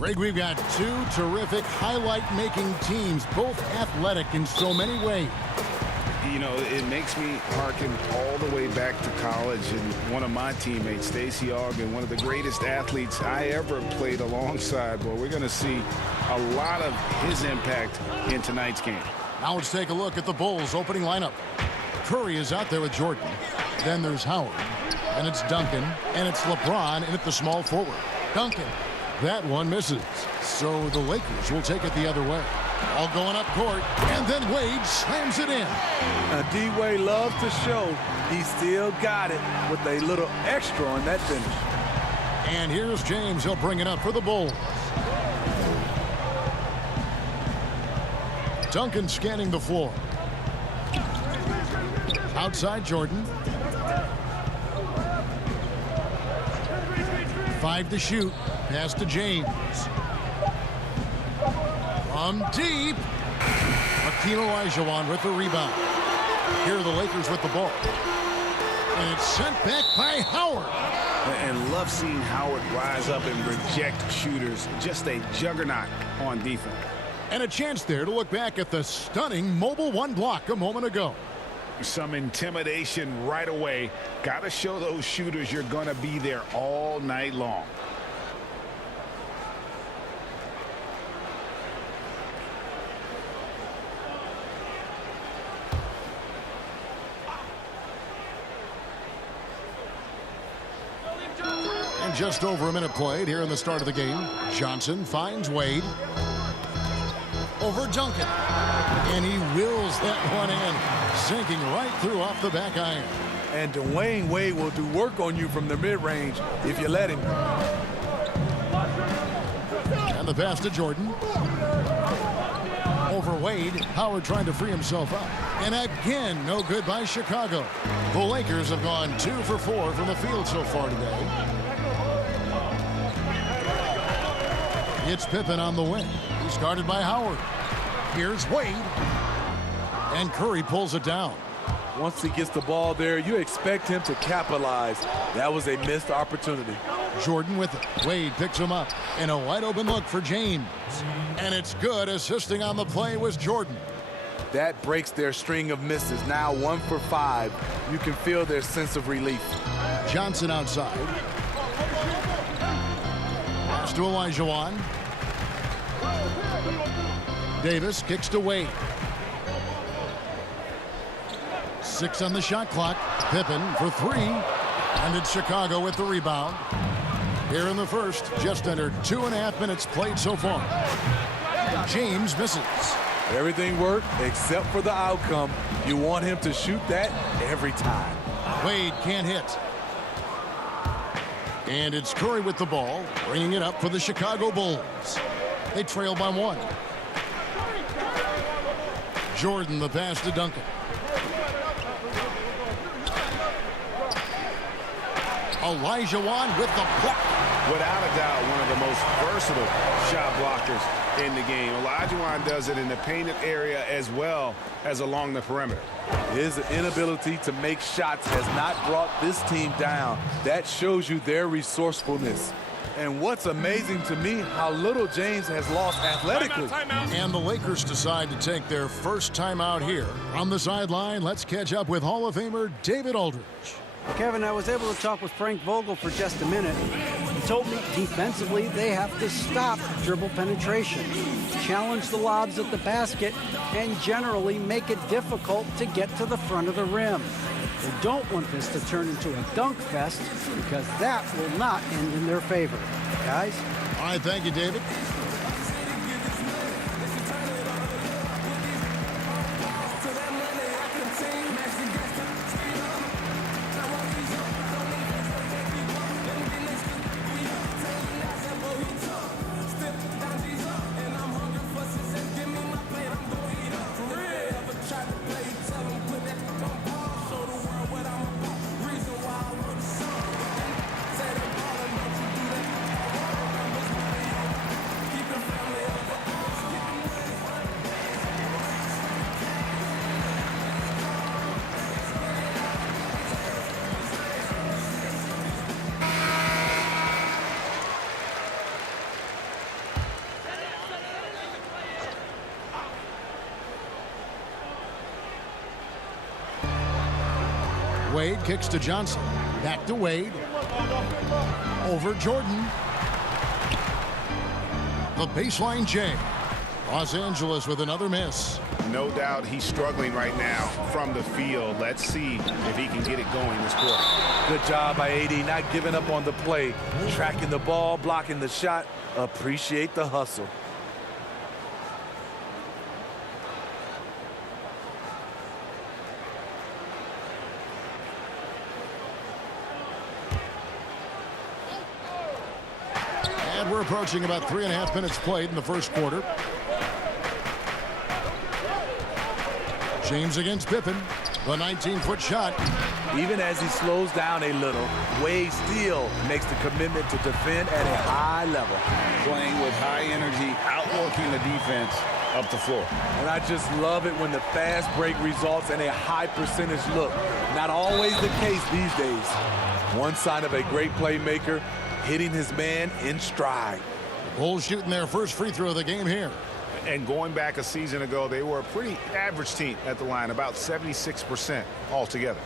Greg, we've got two terrific highlight-making teams, both athletic in so many ways. You know, it makes me harken all the way back to college, and one of my teammates, Stacey Ogden, one of the greatest athletes I ever played alongside. Well, we're going to see a lot of his impact in tonight's game. Now let's take a look at the Bulls' opening lineup. Curry is out there with Jordan. Then there's Howard. And it's Duncan. And it's LeBron in at the small forward. Duncan. That one misses. So the Lakers will take it the other way. All going up court. And then Wade slams it in. D-Wade loves to show he still got it with a little extra on that finish. And here's James. He'll bring it up for the Bulls. Duncan scanning the floor. Outside Jordan. 5 to shoot. Pass to James. From deep. Hakeem Olajuwon with the rebound. Here are the Lakers with the ball. And it's sent back by Howard. And love seeing Howard rise up and reject shooters. Just a juggernaut on defense. And a chance there to look back at the stunning Mobile One block a moment ago. Some intimidation right away. Got to show those shooters you're going to be there all night long. And just over a minute played here in the start of the game. Johnson finds Wade. Over Duncan. And he wills that one in, sinking right through off the back iron. And Dwayne Wade will do work on you from the mid-range if you let him. And the pass to Jordan. Over Wade. Howard trying to free himself up. And again, no good by Chicago. The Lakers have gone 2 for 4 from the field so far today. It's Pippen on the wing. He's guarded by Howard. Here's Wade. And Curry pulls it down. Once he gets the ball there, you expect him to capitalize. That was a missed opportunity. Jordan with it. Wade picks him up. And a wide open look for James. And it's good. Assisting on the play was Jordan. That breaks their string of misses. Now 1 for 5. You can feel their sense of relief. Johnson outside. Pass to Olajuwon. Davis kicks to Wade. 6 on the shot clock. Pippen for 3. And it's Chicago with the rebound. Here in the first, just under 2.5 minutes played so far. James misses. Everything worked except for the outcome. You want him to shoot that every time. Wade can't hit. And it's Curry with the ball, bringing it up for the Chicago Bulls. They trail by 1. Jordan, the pass to Duncan. Olajuwon with the block. Without a doubt, one of the most versatile shot blockers in the game. Olajuwon does it in the painted area as well as along the perimeter. His inability to make shots has not brought this team down. That shows you their resourcefulness. And what's amazing to me, how little James has lost athletically. And the Lakers decide to take their first timeout here. On the sideline, let's catch up with Hall of Famer David Aldridge. Kevin, I was able to talk with Frank Vogel for just a minute. He told me defensively they have to stop dribble penetration, challenge the lobs at the basket, and generally make it difficult to get to the front of the rim. They don't want this to turn into a dunk fest because that will not end in their favor. Guys? All right, thank you, David. Wade kicks to Johnson. Back to Wade. Over Jordan. The baseline J. Los Angeles with another miss. No doubt he's struggling right now from the field. Let's see if he can get it going this quarter. Good job by AD, not giving up on the play. Tracking the ball, blocking the shot. Appreciate the hustle. And we're approaching about 3.5 minutes played in the first quarter. James against Pippen. The 19-foot shot. Even as he slows down a little, Wade still makes the commitment to defend at a high level. Playing with high energy, outworking the defense up the floor. And I just love it when the fast break results in a high percentage look. Not always the case these days. One sign of a great playmaker, hitting his man in stride. Bulls shooting their first free throw of the game here. And going back a season ago, they were a pretty average team at the line, about 76% altogether.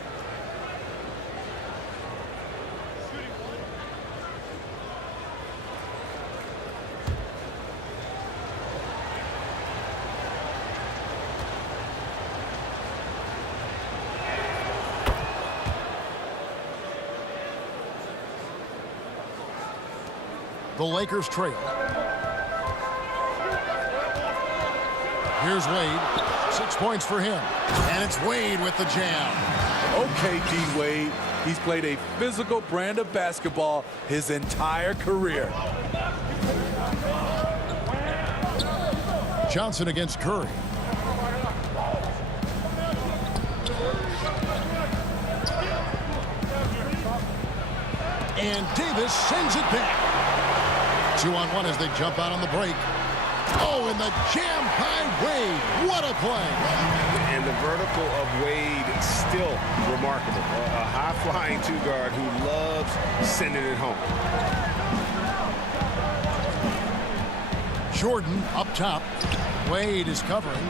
The Lakers trail. Here's Wade. 6 points for him. And it's Wade with the jam. Okay, D-Wade. He's played a physical brand of basketball his entire career. Johnson against Curry. And Davis sends it back. 2-on-1 as they jump out on the break. Oh, and the jam by Wade. What a play. And the vertical of Wade still remarkable. A high-flying two-guard who loves sending it home. Jordan up top. Wade is covering.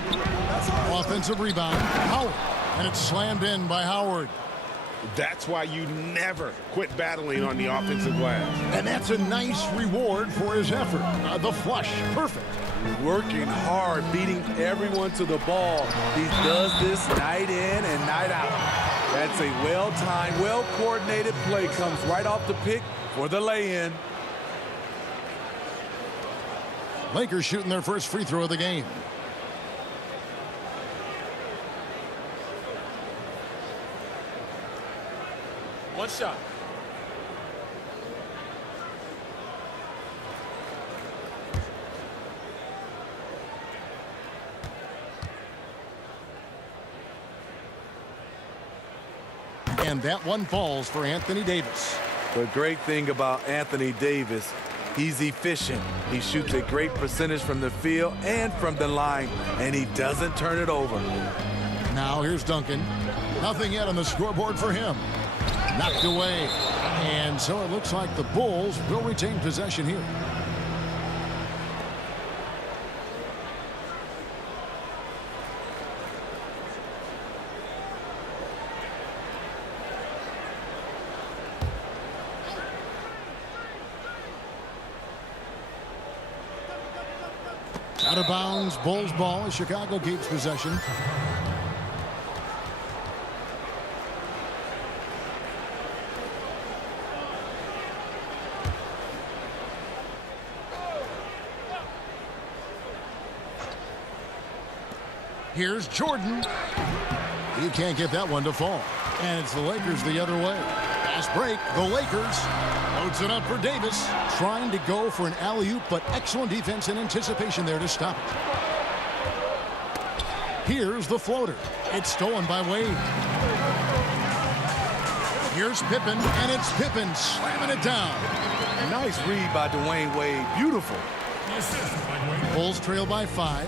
Offensive rebound. Howard. And it's slammed in by Howard. That's why you never quit battling on the offensive glass. And that's a nice reward for his effort. The flush. Perfect. Working hard, beating everyone to the ball. He does this night in and night out. That's a well-timed, well-coordinated play. Comes right off the pick for the lay-in. Lakers shooting their first free throw of the game. One shot. And that one falls for Anthony Davis. The great thing about Anthony Davis, he's efficient. He shoots a great percentage from the field and from the line, and he doesn't turn it over. Now here's Duncan. Nothing yet on the scoreboard for him. Knocked away. And so it looks like the Bulls will retain possession here. Out of bounds, Bulls ball as Chicago keeps possession. Here's Jordan. He can't get that one to fall. And it's the Lakers the other way. Fast break, the Lakers. Loads it up for Davis. Trying to go for an alley-oop, but excellent defense and anticipation there to stop it. Here's the floater. It's stolen by Wade. Here's Pippen, and it's Pippen slamming it down. Nice read by Dwayne Wade. Beautiful. Bulls trail by 5.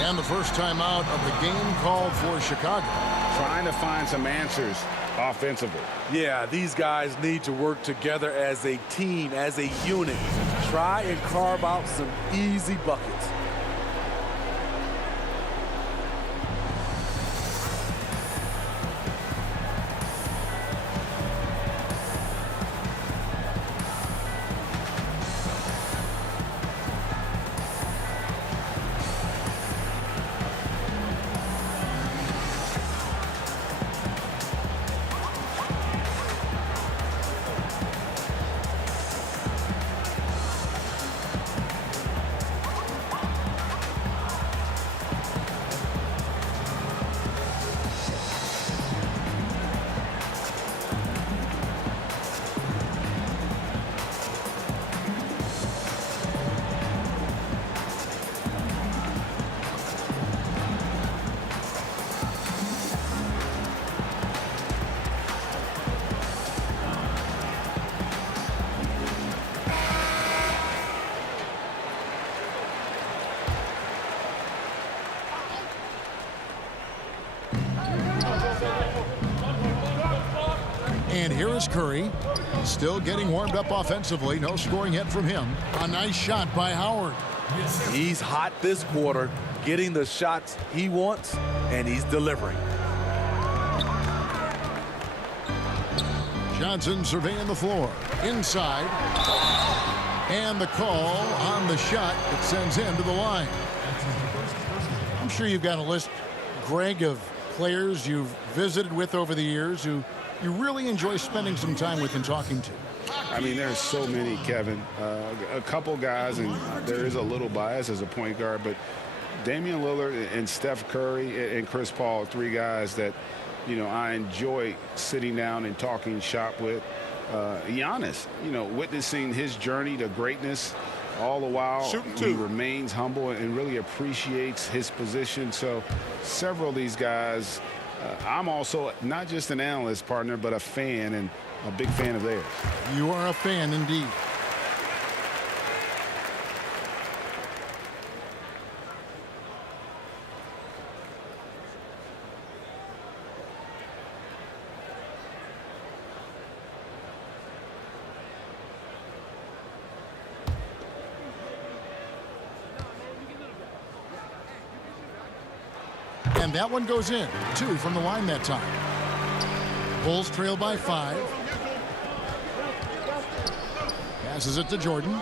And the first timeout of the game called for Chicago. Trying to find some answers offensively. Yeah, these guys need to work together as a team, as a unit. Try and carve out some easy buckets. And here is Curry, still getting warmed up offensively. No scoring yet from him. A nice shot by Howard. He's hot this quarter, getting the shots he wants, and he's delivering. Johnson surveying the floor. Inside. And the call on the shot that sends him to the line. I'm sure you've got a list, Greg, of players you've visited with over the years who you really enjoy spending some time with and talking to. I mean, there's so many, Kevin. A couple guys, and there is a little bias as a point guard, but Damian Lillard and Steph Curry and Chris Paul, three guys that, you know, I enjoy sitting down and talking shop with. Giannis, you know, witnessing his journey to greatness, all the while he remains humble and really appreciates his position. So several of these guys, I'm also not just an analyst, partner, but a fan, and a big fan of theirs. You are a fan indeed. And that one goes in. 2 from the line that time. Bulls trail by 5. Passes it to Jordan.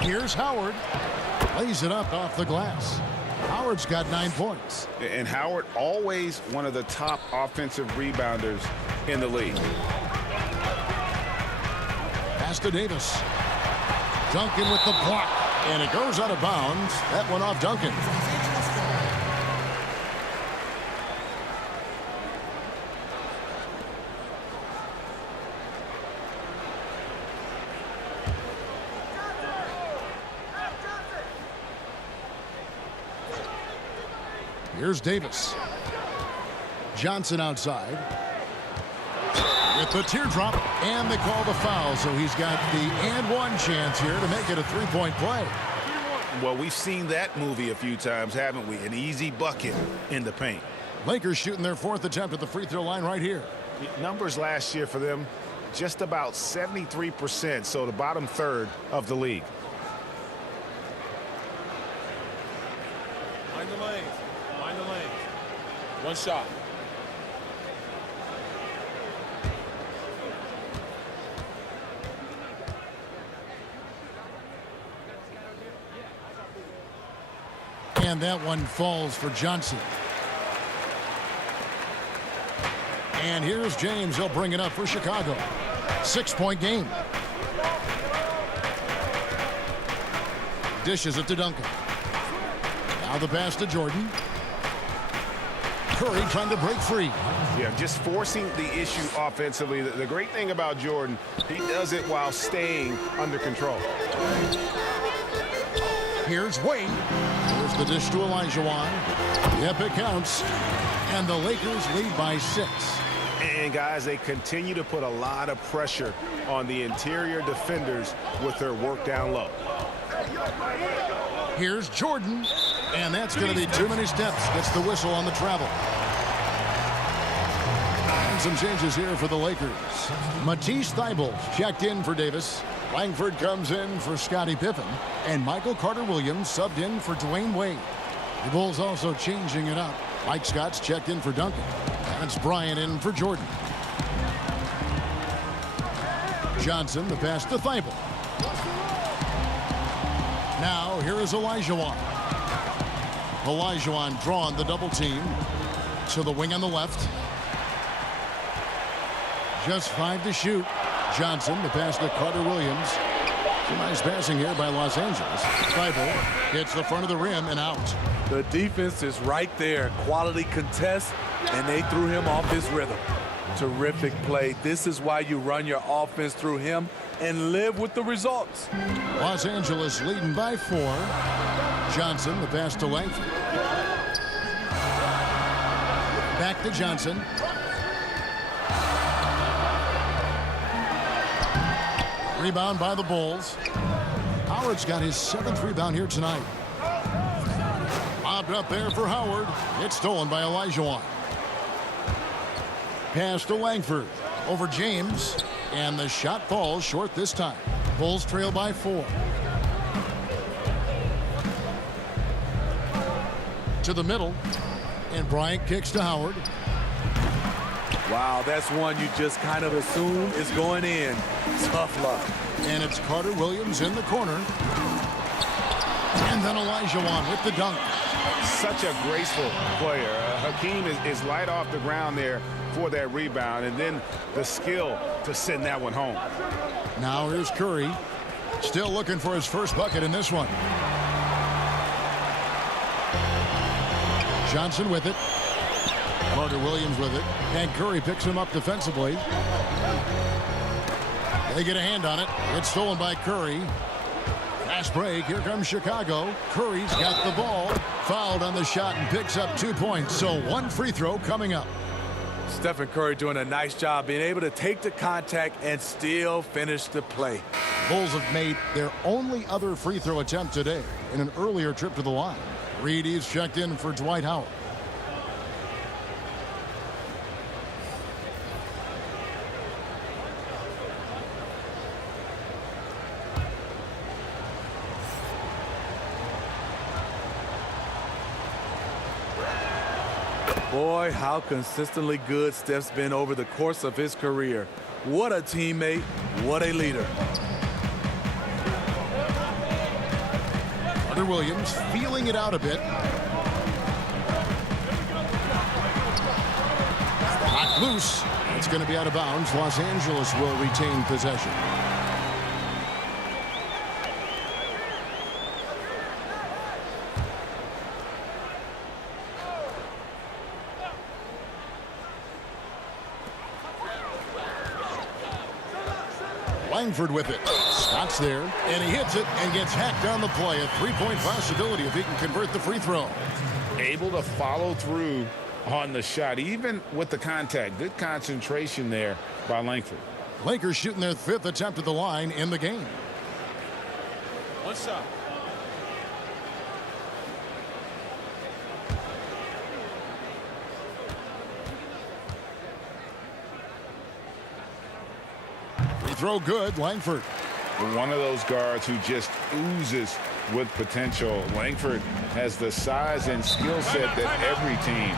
Here's Howard. Lays it up off the glass. Howard's got 9 points. And Howard, always one of the top offensive rebounders in the league. Pass to Davis. Duncan with the block. And it goes out of bounds. That one off Duncan. Here's Davis. Johnson outside. With the teardrop, and they call the foul, so he's got the and one chance here to make it a 3-point play. Well, we've seen that movie a few times, haven't we? An easy bucket in the paint. Lakers shooting their 4th attempt at the free throw line right here. Numbers last year for them, just about 73%, so the bottom third of the league. Mind the lanes. Mind the lanes. One shot. And that one falls for Johnson. And here's James. He'll bring it up for Chicago. 6-point game. Dishes it to Duncan. Now the pass to Jordan. Curry trying to break free. Yeah, just forcing the issue offensively. The great thing about Jordan, he does it while staying under control. Here's Wade. Here's the dish to Olajuwon. Yep, it counts. And the Lakers lead by 6. And guys, they continue to put a lot of pressure on the interior defenders with their work down low. Here's Jordan. And that's going to be too many steps. Gets the whistle on the travel. And some changes here for the Lakers. Matisse Thybulle checked in for Davis. Langford comes in for Scottie Pippen. And Michael Carter-Williams subbed in for Dwayne Wade. The Bulls also changing it up. Mike Scott's checked in for Duncan. That's Bryant in for Jordan. Johnson, the pass to Thybulle. Now here is Olajuwon. Olajuwon drawn the double team to the wing on the left. Just 5 to shoot. Johnson, the pass to Carter-Williams. Some nice passing here by Los Angeles. Thybulle hits the front of the rim and out. The defense is right there. Quality contest, and they threw him off his rhythm. Terrific play. This is why you run your offense through him and live with the results. Los Angeles leading by 4. Johnson, the pass to Langford. Back to Johnson. Rebound by the Bulls. Howard's got his 7th rebound here tonight. Lobbed up there for Howard. It's stolen by Olajuwon. Pass to Langford. Over James. And the shot falls short this time. Bulls trail by 4. To the middle. And Bryant kicks to Howard. Wow, that's one you just kind of assume is going in. Tough luck. And it's Carter Williams in the corner. And then Olajuwon with the dunk. Such a graceful player. Hakeem is light off the ground there for that rebound, and then the skill to send that one home. Now here's Curry. Still looking for his first bucket in this one. Johnson with it. Carter Williams with it. And Curry picks him up defensively. They get a hand on it. It's stolen by Curry. Fast break. Here comes Chicago. Curry's got the ball. Fouled on the shot and picks up 2 points. So 1 free throw coming up. Stephen Curry doing a nice job being able to take the contact and still finish the play. Bulls have made their only other free throw attempt today in an earlier trip to the line. Reedy's checked in for Dwight Howard. Boy, how consistently good Steph's been over the course of his career. What a teammate, what a leader. Carter Williams feeling it out a bit. Knocked loose. It's going to be out of bounds. Los Angeles will retain possession. Langford with it. Scott's there, and he hits it and gets hacked on the play. A 3-point possibility if he can convert the free throw. Able to follow through on the shot, even with the contact. Good concentration there by Langford. Lakers shooting their 5th attempt at the line in the game. One shot. Free throw good, Langford. One of those guards who just oozes with potential. Langford has the size and skill set that every team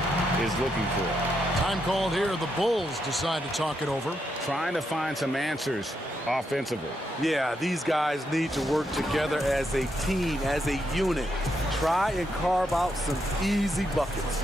is looking for. Time called here. The Bulls decide to talk it over. Trying to find some answers offensively. Yeah, these guys need to work together as a team, as a unit. Try and carve out some easy buckets.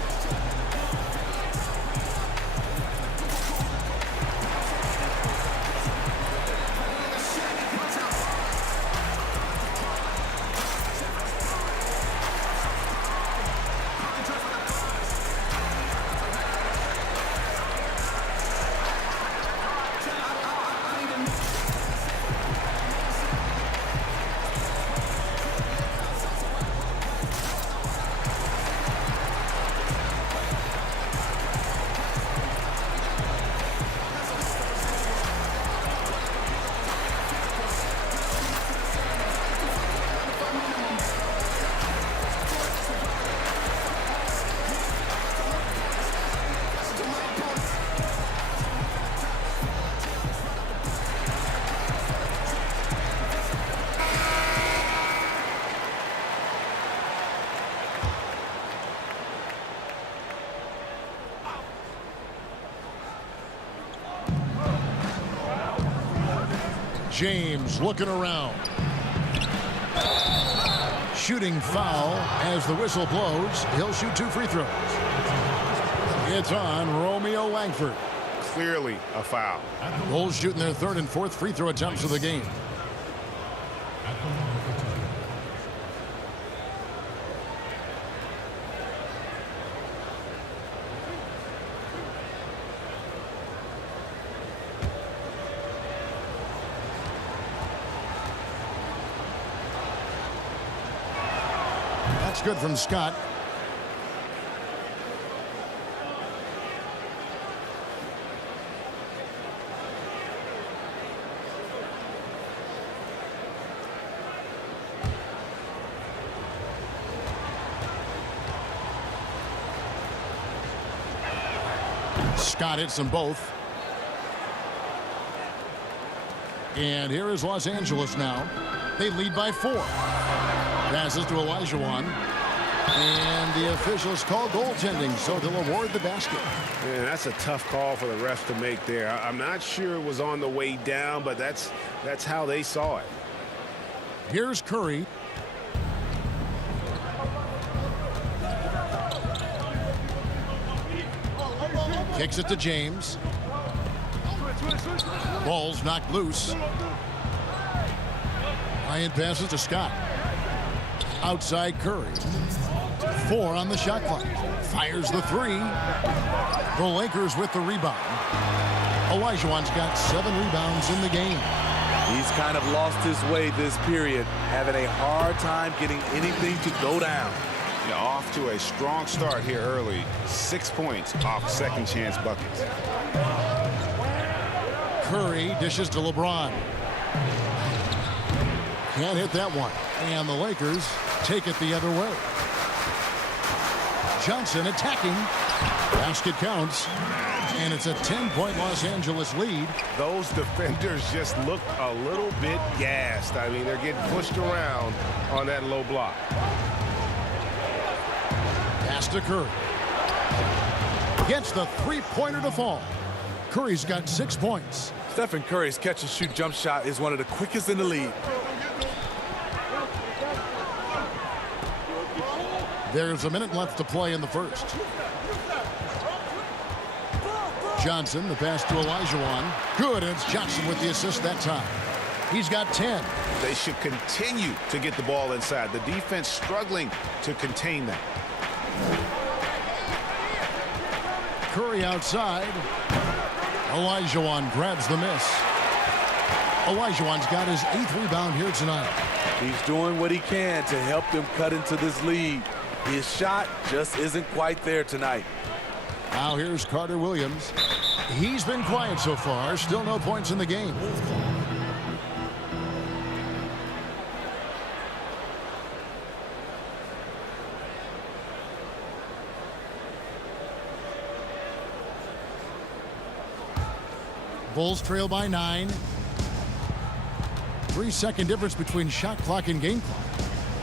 James looking around. Shooting foul as the whistle blows. He'll shoot 2 free throws. It's on Romeo Langford. Clearly a foul. Bulls shooting their 3rd and 4th free throw attempts of the game. That's good from Scott. Scott hits them both. And here is Los Angeles now. They lead by 4. Passes to Olajuwon. And the officials call goaltending, so they'll award the basket. Man, that's a tough call for the ref to make there. I'm not sure it was on the way down, but that's how they saw it. Here's Curry. Kicks it to James. Ball's knocked loose. Ryan passes to Scott. Outside Curry. 4 on the shot clock. Fires the 3. The Lakers with the rebound. Olajuwon's got 7 rebounds in the game. He's kind of lost his way this period, having a hard time getting anything to go down. Yeah, off to a strong start here early. 6 points off second chance buckets. Curry dishes to LeBron. Can't hit that one. And the Lakers take it the other way. Johnson attacking. Basket counts. And it's a 10-point Los Angeles lead. Those defenders just look a little bit gassed. I mean, they're getting pushed around on that low block. Pass to Curry. Gets the 3-pointer to fall. Curry's got 6 points. Stephen Curry's catch-and-shoot jump shot is one of the quickest in the league. There's a minute left to play in the first. Johnson, the pass to Olajuwon. Good, and it's Johnson with the assist that time. He's got 10. They should continue to get the ball inside. The defense struggling to contain that. Curry outside. Olajuwon grabs the miss. Olajuwon's got his 8th rebound here tonight. He's doing what he can to help them cut into this lead. His shot just isn't quite there tonight. Now here's Carter Williams. He's been quiet so far. Still no points in the game. Bulls trail by 9. 3-second difference between shot clock and game clock.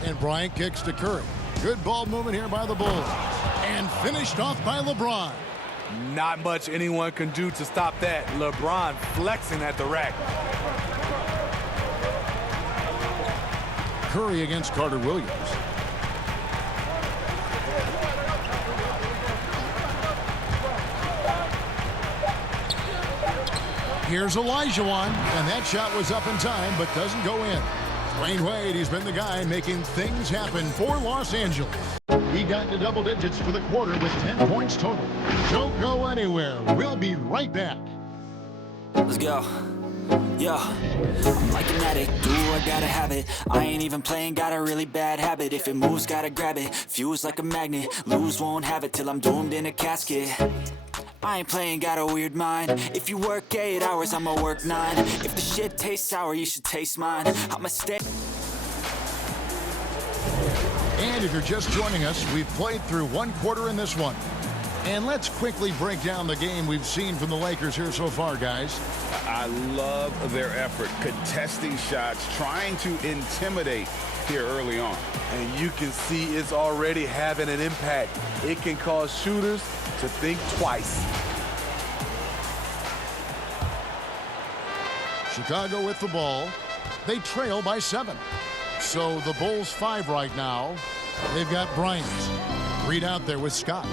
And Bryant kicks to Curry. Good ball movement here by the Bulls. And finished off by LeBron. Not much anyone can do to stop that. LeBron flexing at the rack. Curry against Carter Williams. Here's Olajuwon, and that shot was up in time, but doesn't go in. Dwayne Wade, he's been the guy making things happen for Los Angeles. He got to double digits for the quarter with 10 points total. Don't go anywhere. We'll be right back. Let's go. Yeah, I'm like an addict, do I gotta have it. I ain't even playing, got a really bad habit. If it moves, gotta grab it, fuse like a magnet. Lose, won't have it till I'm doomed in a casket. I ain't playing, got a weird mind. If you work 8 hours, I'ma work 9. If the shit tastes sour, you should taste mine. I'ma stay. And if you're just joining us, we've played through 1 quarter in this one. And let's quickly break down the game we've seen from the Lakers here so far, guys. I love their effort, contesting shots, trying to intimidate here early on. And you can see it's already having an impact. It can cause shooters to think twice. Chicago with the ball. They trail by 7. So the Bulls 5 right now. They've got Bryant. Reed out there with Scott.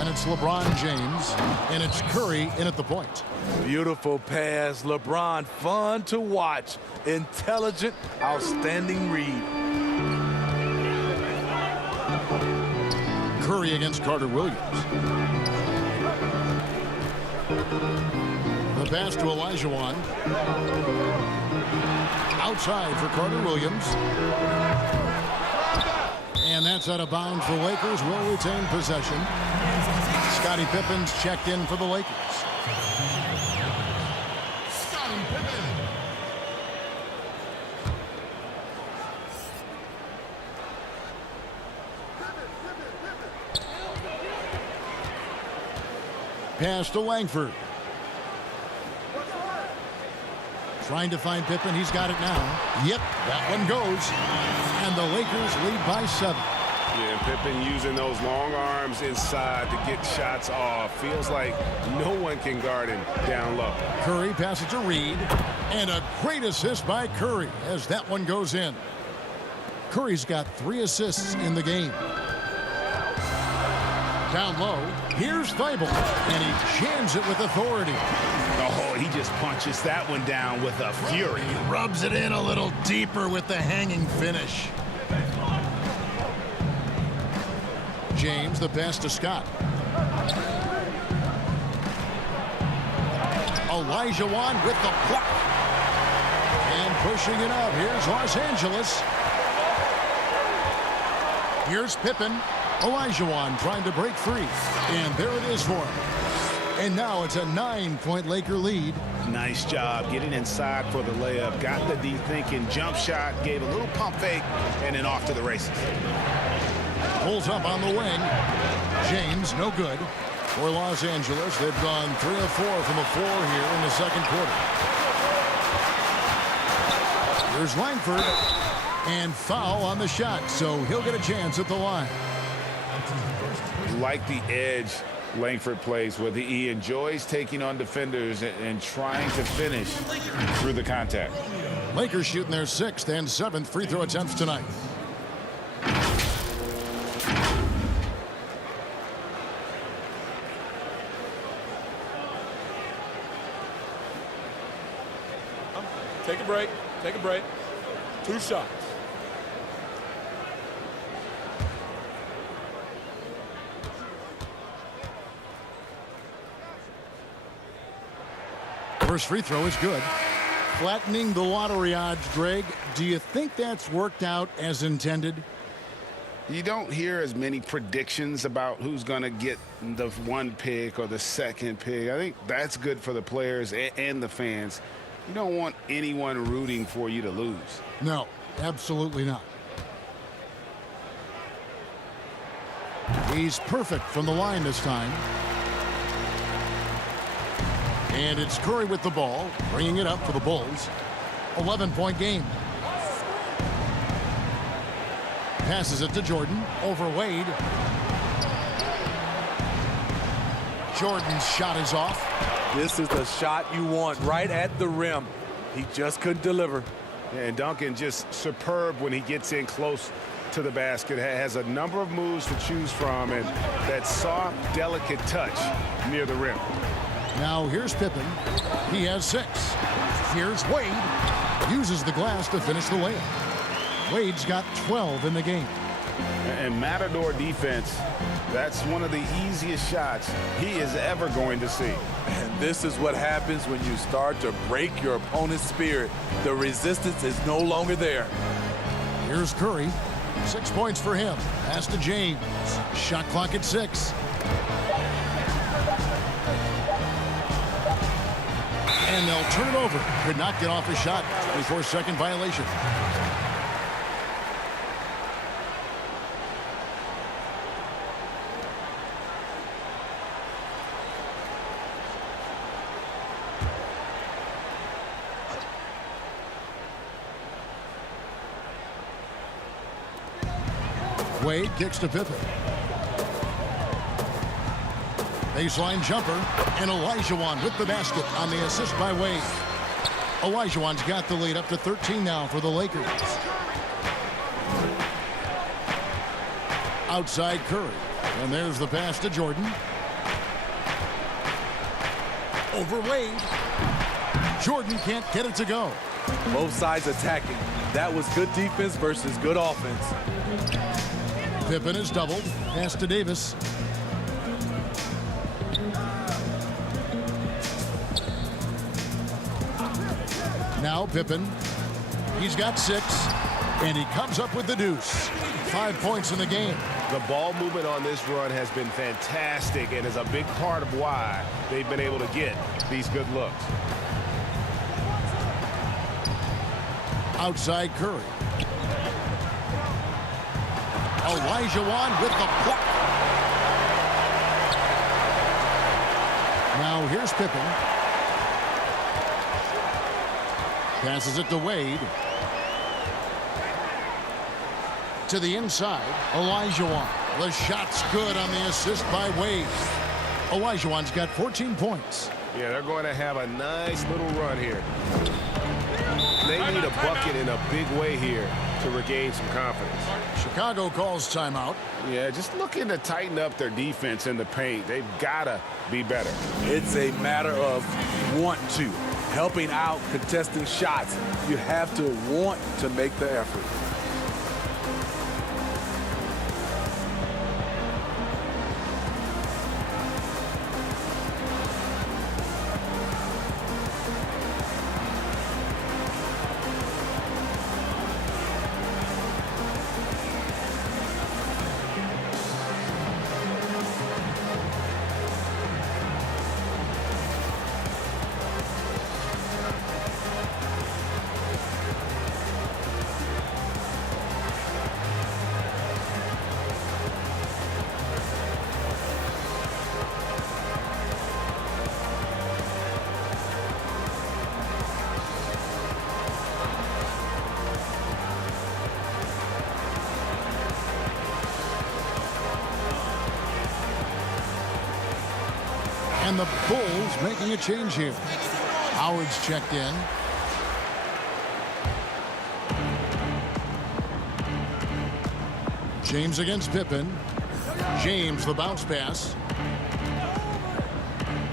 And it's LeBron James. And it's Curry in at the point. Beautiful pass. LeBron, fun to watch. Intelligent, outstanding read. Curry against Carter Williams. The pass to Olajuwon. Outside for Carter Williams. And that's out of bounds. The Lakers will retain possession. Scottie Pippen's checked in for the Lakers. pass to Langford. Trying to find Pippen. He's got it now. Yep, that one goes. And the Lakers lead by 7. Yeah, Pippen using those long arms inside to get shots off. Feels like no one can guard him down low. Curry passes to Reed. And a great assist by Curry as that one goes in. Curry's got 3 assists in the game. Down low, here's Thibault, and he jams it with authority. Oh, he just punches that one down with a fury. He rubs it in a little deeper with the hanging finish. James, the pass to Scott. Olajuwon with the block. And pushing it up, here's Los Angeles. Here's Pippen. Olajuwon trying to break free. And there it is for him. And now it's a 9-point Laker lead. Nice job getting inside for the layup. Got the D thinking jump shot, gave a little pump fake, and then off to the races. Pulls up on the wing. James, no good. For Los Angeles, they've gone 3 of 4 from the floor here in the second quarter. Here's Langford. And foul on the shot, so he'll get a chance at the line. Like the edge Langford plays with. He enjoys taking on defenders and trying to finish through the contact. Lakers shooting their 6th and 7th free throw attempts tonight. Take a break. Take a break. 2 shots. First free throw is good. Flattening the lottery odds, Greg. Do you think that's worked out as intended? You don't hear as many predictions about who's going to get the 1 pick or the 2nd pick. I think that's good for the players and the fans. You don't want anyone rooting for you to lose. No, absolutely not. He's perfect from the line this time. And it's Curry with the ball, bringing it up for the Bulls. 11-point game. Passes it to Jordan, over Wade. Jordan's shot is off. This is the shot you want right at the rim. He just couldn't deliver. And Duncan just superb when he gets in close to the basket. Has a number of moves to choose from and that soft, delicate touch near the rim. Now here's Pippen. He has 6. Here's Wade. Uses the glass to finish the layup. Wade's got 12 in the game. And Matador defense, that's one of the easiest shots he is ever going to see. And this is what happens when you start to break your opponent's spirit. The resistance is no longer there. Here's Curry. 6 points for him. Pass to James. Shot clock at 6. And they'll turn it over. Could not get off a shot. 24-second violation. Wade kicks to Pippen. Baseline jumper, and Olajuwon with the basket on the assist by Wade. Olajuwon's got the lead up to 13 now for the Lakers. Outside Curry, and there's the pass to Jordan. Over Wade. Jordan can't get it to go. Both sides attacking. That was good defense versus good offense. Pippen is doubled. Pass to Davis. Now Pippen. He's got 6. And he comes up with the deuce. 5 points in the game. The ball movement on this run has been fantastic and is a big part of why they've been able to get these good looks. Outside Curry. Olajuwon with the block. Now here's Pippen. Passes it to Wade. To the inside, Olajuwon. The shot's good on the assist by Wade. Olajuwon's got 14 points. Yeah, they're going to have a nice little run here. They need a bucket in a big way here to regain some confidence. Chicago calls timeout. Yeah, just looking to tighten up their defense in the paint. They've got to be better. It's a matter of want to. Helping out, contesting shots. You have to want to make the effort. And the Bulls making a change here. Howard's checked in. James against Pippen. James the bounce pass.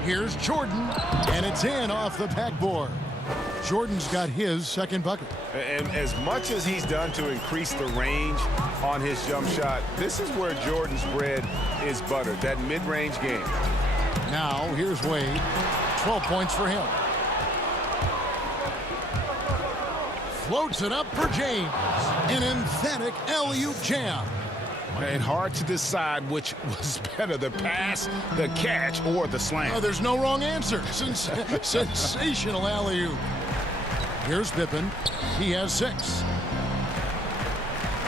Here's Jordan, and it's in off the backboard. Jordan's got his second bucket. And as much as he's done to increase the range on his jump shot, this is where Jordan's bread is buttered, that mid-range game. Now, here's Wade. 12 points for him. Floats it up for James. An emphatic alley-oop jam. And hard to decide which was better, the pass, the catch, or the slam. Oh, there's no wrong answer. Sensational alley-oop. Here's Pippen. He has 6.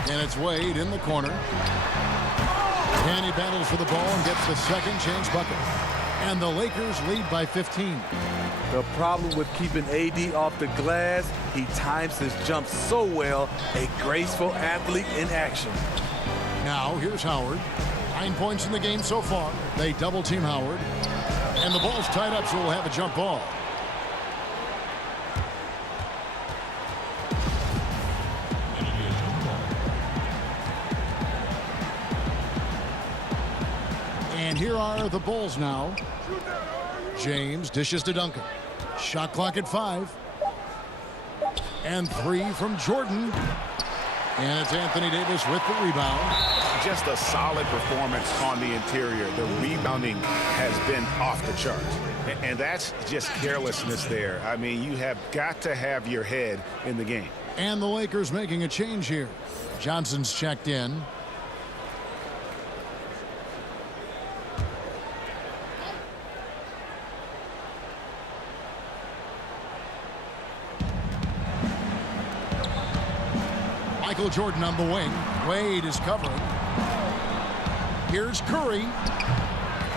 And it's Wade in the corner. And he battles for the ball and gets the second chance bucket. And the Lakers lead by 15. The problem with keeping AD off the glass, he times his jump so well, a graceful athlete in action. Now, here's Howard. 9 points in the game so far. They double-team Howard. And the ball's tied up, so we'll have a jump ball. And here are the Bulls now. James dishes to Duncan. Shot clock at 5. And 3 from Jordan. And it's Anthony Davis with the rebound. Just a solid performance on the interior. The rebounding has been off the charts. And that's just carelessness there. I mean, you have got to have your head in the game. And the Lakers making a change here. Johnson's checked in. Michael Jordan on the wing. Wade is covering. Here's Curry.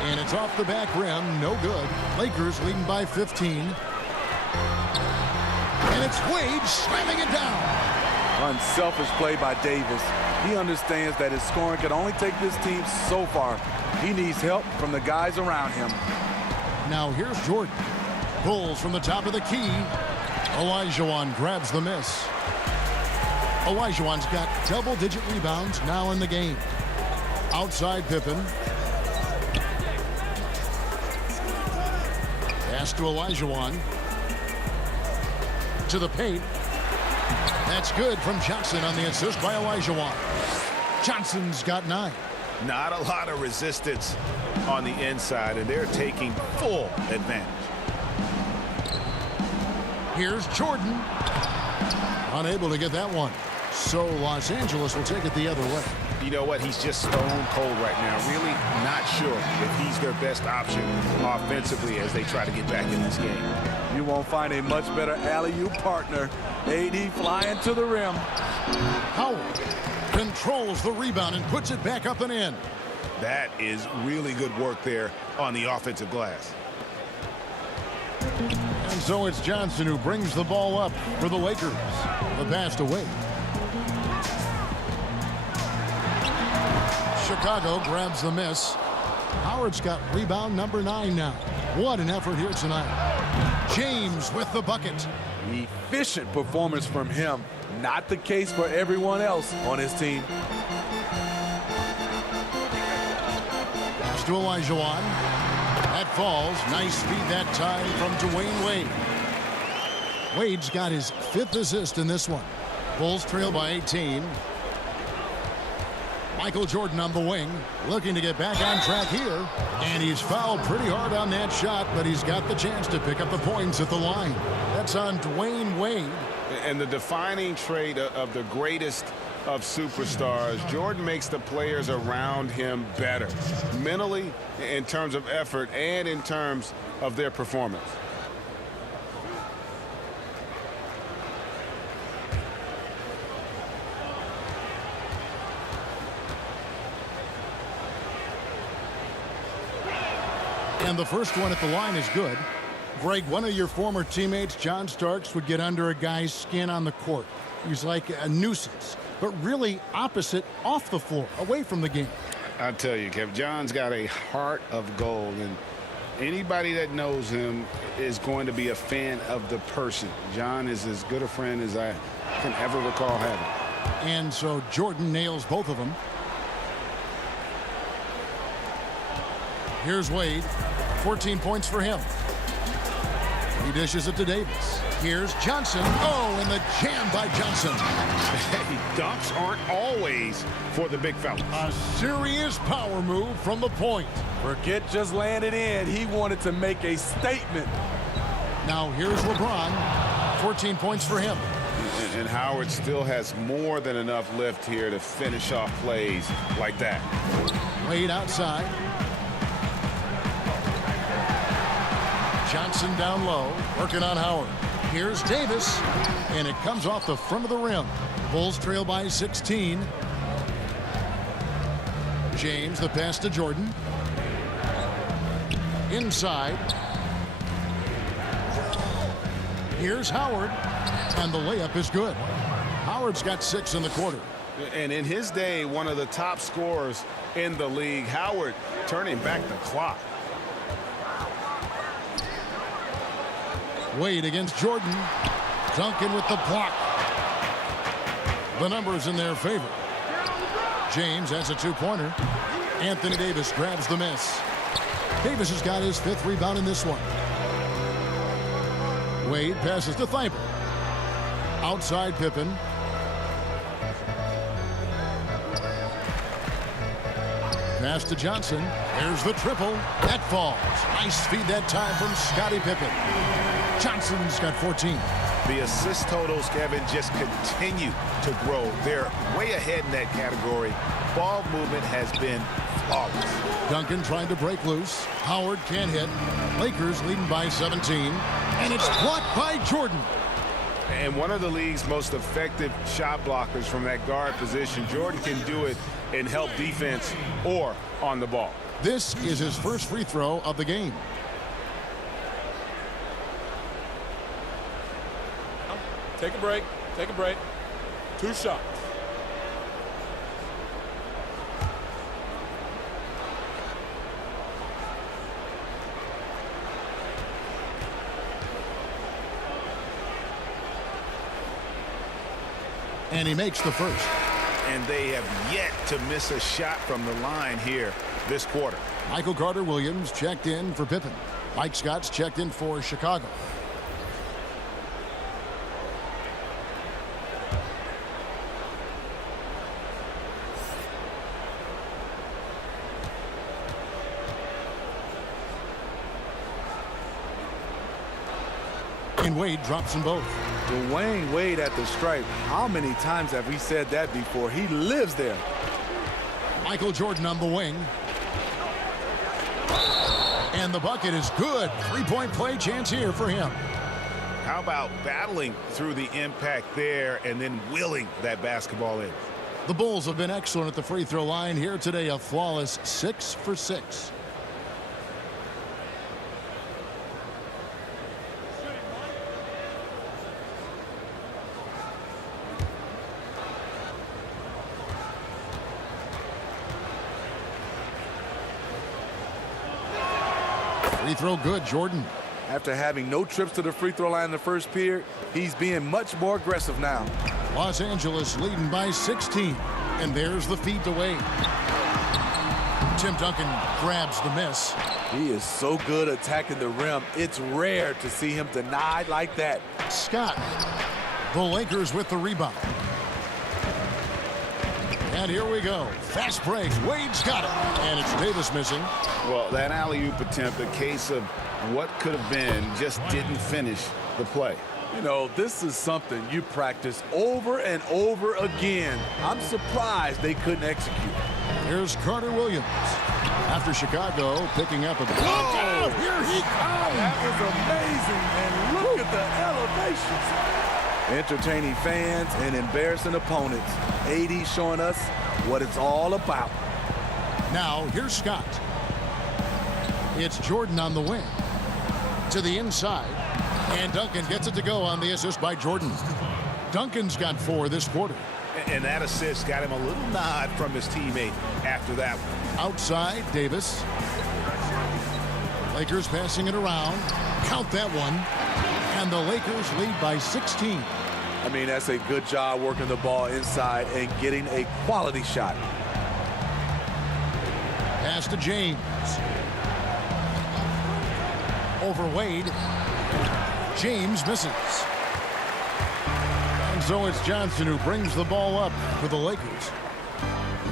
And it's off the back rim. No good. Lakers leading by 15. And it's Wade slamming it down. Unselfish play by Davis. He understands that his scoring can only take this team so far. He needs help from the guys around him. Now here's Jordan. Pulls from the top of the key. Olajuwon grabs the miss. Olajuwon's got double-digit rebounds now in the game. Outside Pippen. Pass to Olajuwon. To the paint. That's good from Johnson on the assist by Olajuwon. Johnson's got 9. Not a lot of resistance on the inside, and they're taking full advantage. Here's Jordan. Unable to get that one. So Los Angeles will take it the other way. You know what? He's just stone cold right now. Really not sure if he's their best option offensively as they try to get back in this game. You won't find a much better alley-oop partner. AD flying to the rim. Howard controls the rebound and puts it back up and in. That is really good work there on the offensive glass. And so it's Johnson who brings the ball up for the Lakers. The pass to Wade. Chicago grabs the miss. Howard's got rebound number 9 now. What an effort here tonight. James with the bucket. Efficient performance from him. Not the case for everyone else on his team. Pass to Olajuwon. That falls. Nice feed that time from Dwayne Wade. Wade's got his 5th assist in this one. Bulls trail by 18. Michael Jordan on the wing, looking to get back on track here. And he's fouled pretty hard on that shot, but he's got the chance to pick up the points at the line. That's on Dwayne Wade. And the defining trait of the greatest of superstars, Jordan makes the players around him better, mentally, in terms of effort, and in terms of their performance. And the first one at the line is good. Greg, one of your former teammates, John Starks, would get under a guy's skin on the court. He's like a nuisance, but really opposite off the floor, away from the game. I tell you, Kev, John's got a heart of gold, and anybody that knows him is going to be a fan of the person. John is as good a friend as I can ever recall having. And so Jordan nails both of them. Here's Wade. 14 points for him. He dishes it to Davis. Here's Johnson. Oh, and the jam by Johnson. Hey, dunks aren't always for the big fella. A serious power move from the point. Forget just laying it in. He wanted to make a statement. Now here's LeBron. 14 points for him. And Howard still has more than enough lift here to finish off plays like that. Wade outside. Johnson down low, working on Howard. Here's Davis, and it comes off the front of the rim. Bulls trail by 16. James, the pass to Jordan. Inside. Here's Howard, and the layup is good. Howard's got 6 in the quarter. And in his day, one of the top scorers in the league. Howard turning back the clock. Wade against Jordan. Duncan with the block. The numbers in their favor. James has a 2-pointer. Anthony Davis grabs the miss. Davis has got his 5th rebound in this one. Wade passes to Thibault. Outside Pippen. Pass to Johnson. There's the triple. That falls. Nice feed that time from Scottie Pippen. Johnson's got 14. The assist totals, Kevin, just continue to grow. They're way ahead in that category. Ball movement has been flawless. Duncan trying to break loose. Howard can't hit. Lakers leading by 17. And it's blocked by Jordan. And one of the league's most effective shot blockers from that guard position. Jordan can do it in help defense or on the ball. This is his first free throw of the game. Take a break. Take a break. 2 shots. And he makes the first. And they have yet to miss a shot from the line here this quarter. Michael Carter-Williams checked in for Pippen. Mike Scott's checked in for Chicago. And Wade drops them both. Dwayne Wade at the stripe. How many times have we said that before? He lives there. Michael Jordan on the wing. And the bucket is good. 3-point play chance here for him. How about battling through the impact there and then willing that basketball in? The Bulls have been excellent at the free throw line here today. A flawless 6 for 6. Free throw good, Jordan. After having no trips to the free throw line in the first period, he's being much more aggressive now. Los Angeles leading by 16. And there's the feed to Wade. Tim Duncan grabs the miss. He is so good attacking the rim. It's rare to see him denied like that. Scott. The Lakers with the rebound. And here we go. Fast break. Wade's got it. And it's Davis missing. Well, that alley-oop attempt, a case of what could have been, just didn't finish the play. You know, this is something you practice over and over again. I'm surprised they couldn't execute. Here's Carter Williams. After Chicago picking up a... Oh, here he comes! That was amazing, and look at the elevations. Entertaining fans and embarrassing opponents. AD showing us what it's all about. Now, here's Scott. It's Jordan on the wing. To the inside. And Duncan gets it to go on the assist by Jordan. Duncan's got 4 this quarter. And that assist got him a little nod from his teammate after that one. Outside, Davis. Lakers passing it around. Count that one. And the Lakers lead by 16. I mean, that's a good job working the ball inside and getting a quality shot. Pass to James. Over Wade. James misses. And so it's Johnson who brings the ball up for the Lakers.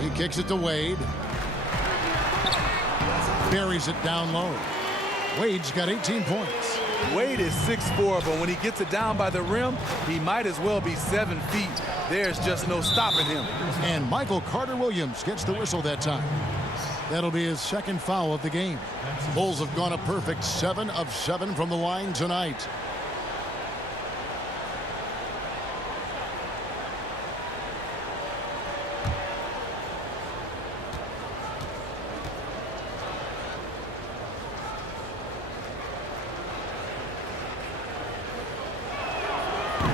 He kicks it to Wade. Buries it down low. Wade's got 18 points. Wade is 6'4", but when he gets it down by the rim, he might as well be 7 feet. There's just no stopping him. And Michael Carter-Williams gets the whistle that time. That'll be his second foul of the game. Bulls have gone a perfect 7 of 7 from the line tonight.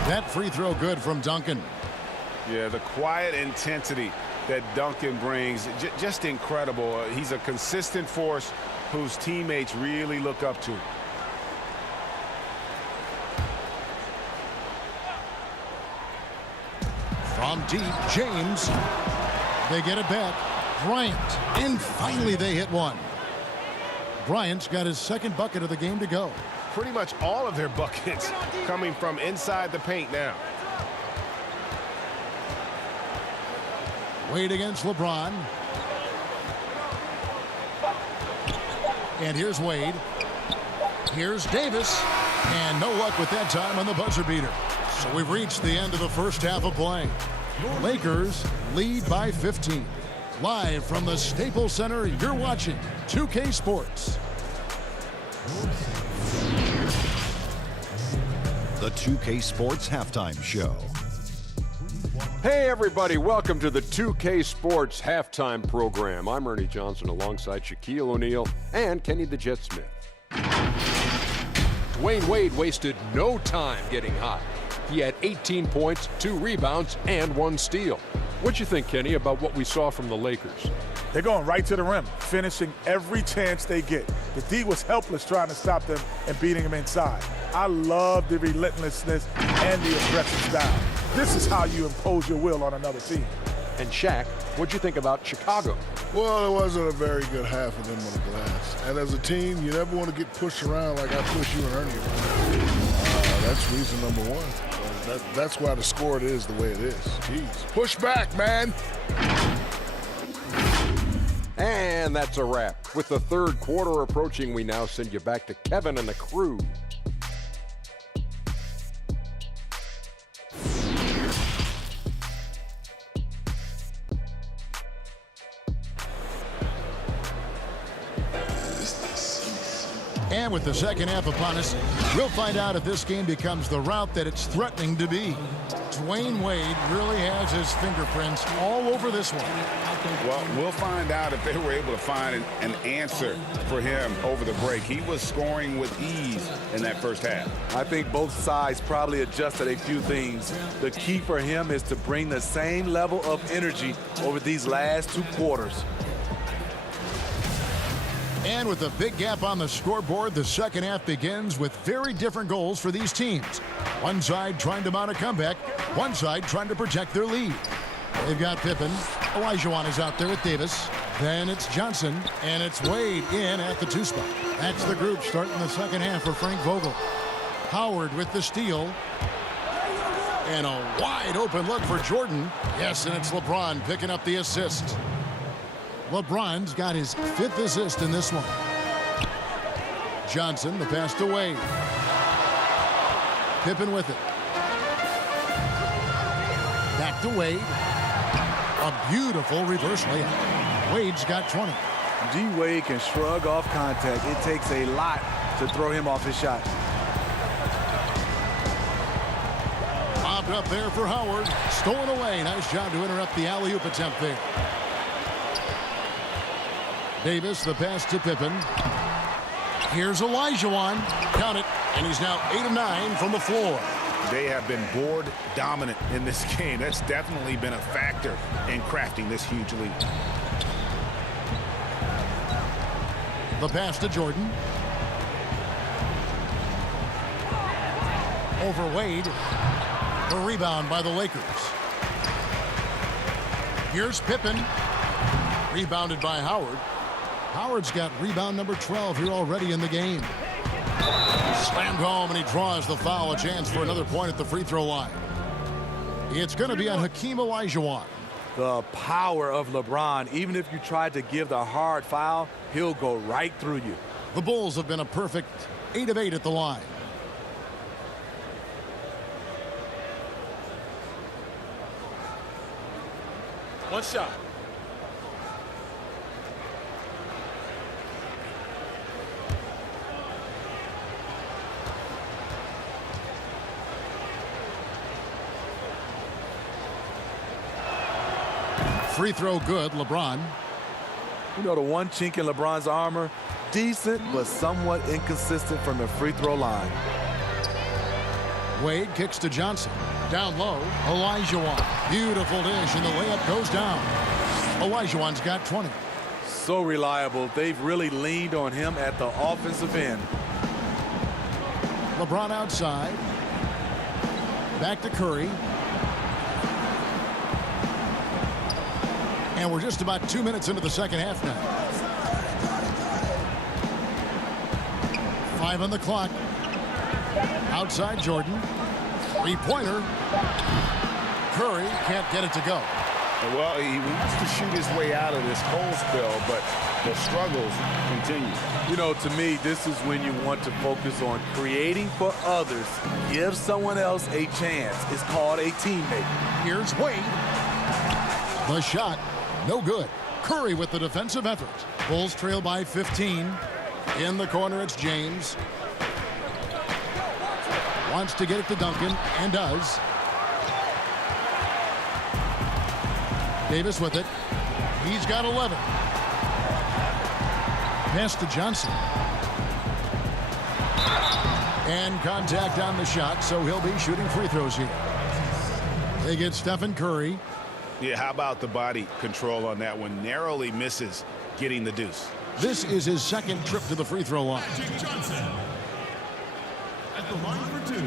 That free throw good from Duncan. Yeah, the quiet intensity that Duncan brings, just incredible. He's a consistent force whose teammates really look up to. From deep, James. They get it back. Bryant. And finally they hit one. Bryant's got his second bucket of the game to go. Pretty much all of their buckets coming from inside the paint now. Wade against LeBron. And here's Wade. Here's Davis. And no luck with that time on the buzzer beater. So we've reached the end of the first half of play. Lakers lead by 15. Live from the Staples Center, you're watching 2K Sports. The 2K Sports Halftime Show. Hey everybody, welcome to the 2K Sports Halftime Program. I'm Ernie Johnson alongside Shaquille O'Neal and Kenny the Jet Smith. Dwayne Wade wasted no time getting hot. He had 18 points, 2 rebounds, and 1 steal. What you think, Kenny, about what we saw from the Lakers? They're going right to the rim, finishing every chance they get. The D was helpless trying to stop them and beating them inside. I love the relentlessness and the aggressive style. This is how you impose your will on another team. And Shaq, what'd you think about Chicago? Well, it wasn't a very good half of them on the glass. And as a team, you never want to get pushed around like I pushed you and Ernie around. That's reason number one. That's why the score it is the way it is. Jeez. Push back, man. And that's a wrap. With the third quarter approaching, we now send you back to Kevin and the crew. And with the second half upon us, we'll find out if this game becomes the route that it's threatening to be. Dwayne Wade really has his fingerprints all over this one. Well, we'll find out if they were able to find an answer for him over the break. He was scoring with ease in that first half. I think both sides probably adjusted a few things. The key for him is to bring the same level of energy over these last 2 quarters. And with a big gap on the scoreboard, the second half begins with very different goals for these teams. One side trying to mount a comeback, one side trying to protect their lead. They've got Pippen. Olajuwon is out there with Davis. Then it's Johnson, and it's Wade in at the 2 spot. That's the group starting the second half for Frank Vogel. Howard with the steal. And a wide open look for Jordan. Yes, and it's LeBron picking up the assist. LeBron's got his 5th assist in this one. Johnson, the pass to Wade. Pippen with it. Back to Wade. A beautiful reverse layup. Wade's got 20. D-Wade can shrug off contact. It takes a lot to throw him off his shot. Bobbed up there for Howard. Stolen away. Nice job to interrupt the alley-oop attempt there. Davis, the pass to Pippen. Here's Olajuwon. Count it. And he's now 8 of 9 from the floor. They have been board dominant in this game. That's definitely been a factor in crafting this huge lead. The pass to Jordan. Over Wade. The rebound by the Lakers. Here's Pippen. Rebounded by Howard. Howard's got rebound number 12 here already in the game. Slammed home, and he draws the foul. A chance for another point at the free throw line. It's going to be on Hakeem Olajuwon. The power of LeBron. Even if you tried to give the hard foul, he'll go right through you. The Bulls have been a perfect 8 of 8 at the line. One shot. Free throw good, LeBron. You know, the one chink in LeBron's armor, decent but somewhat inconsistent from the free throw line. Wade kicks to Johnson. Down low, Olajuwon. Beautiful dish, and the layup goes down. Olajuwon's got 20. So reliable. They've really leaned on him at the offensive end. LeBron outside. Back to Curry. And we're just about 2 minutes into the second half now. 5 on the clock. Outside Jordan. 3-pointer. Curry can't get it to go. Well, he wants to shoot his way out of this cold spell, but the struggles continue. You know, to me, this is when you want to focus on creating for others. Give someone else a chance. It's called a teammate. Here's Wade. The shot. No good. Curry with the defensive effort. Bulls trail by 15. In the corner, it's James. Wants to get it to Duncan, and does. Davis with it. He's got 11. Pass to Johnson. And contact on the shot, so he'll be shooting free throws here. They get Stephen Curry. Yeah, how about the body control on that one? Narrowly misses getting the deuce. This is his second trip to the free throw line. Johnson at the line for 2.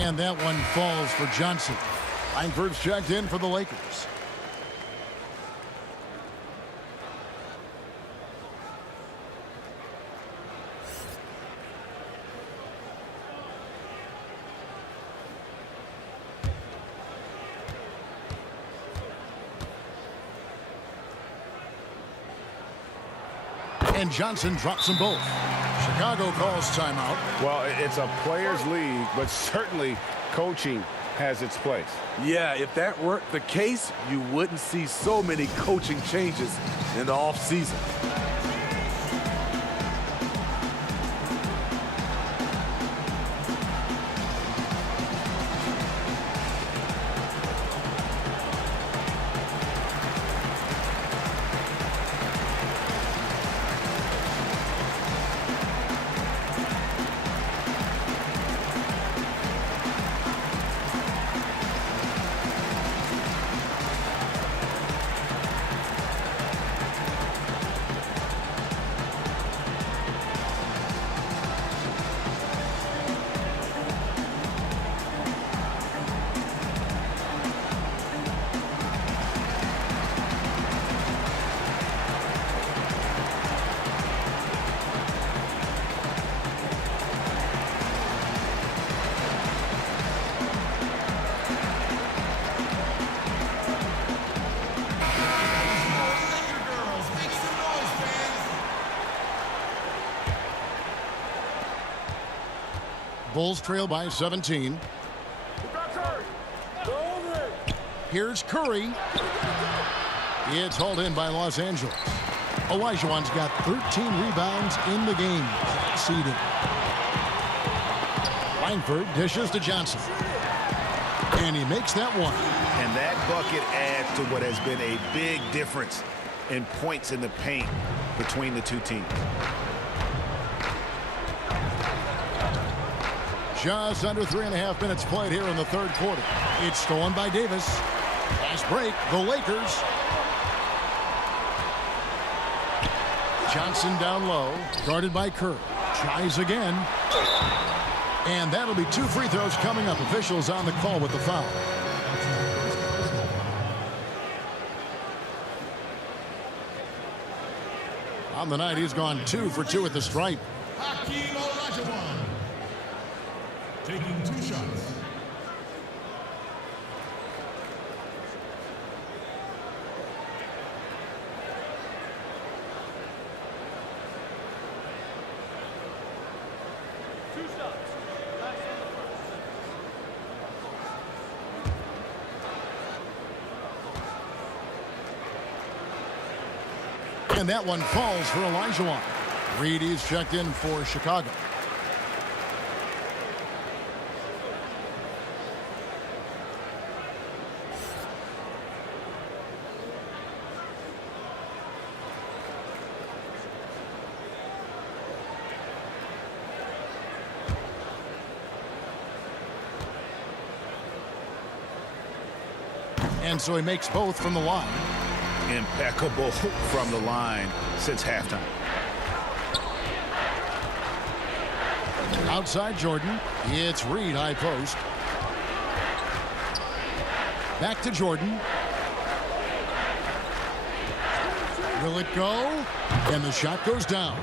And that one falls for Johnson. Langford's checked in for the Lakers. And Johnson drops them both. Chicago calls timeout. Well, it's a players' league, but certainly coaching has its place. Yeah, if that weren't the case, you wouldn't see so many coaching changes in the offseason. Bulls trail by 17. Here's Curry. It's hauled in by Los Angeles. Olajuwon's got 13 rebounds in the game. Seeding. Langford dishes to Johnson. And he makes that one. And that bucket adds to what has been a big difference in points in the paint between the two teams. Just under 3.5 minutes played here in the third quarter. It's stolen by Davis. Fast break, the Lakers. Johnson down low, guarded by Kerr. Tries again. And that'll be 2 free throws coming up. Officials on the call with the foul. On the night, he's gone 2 for 2 at the stripe. Hakeem Olajuwon taking 2 shots. And that one falls for Olajuwon. Reed is checked in for Chicago. And so he makes both from the line. Impeccable from the line since halftime. Outside Jordan. It's Reed, high post. Back to Jordan. Will it go? And the shot goes down.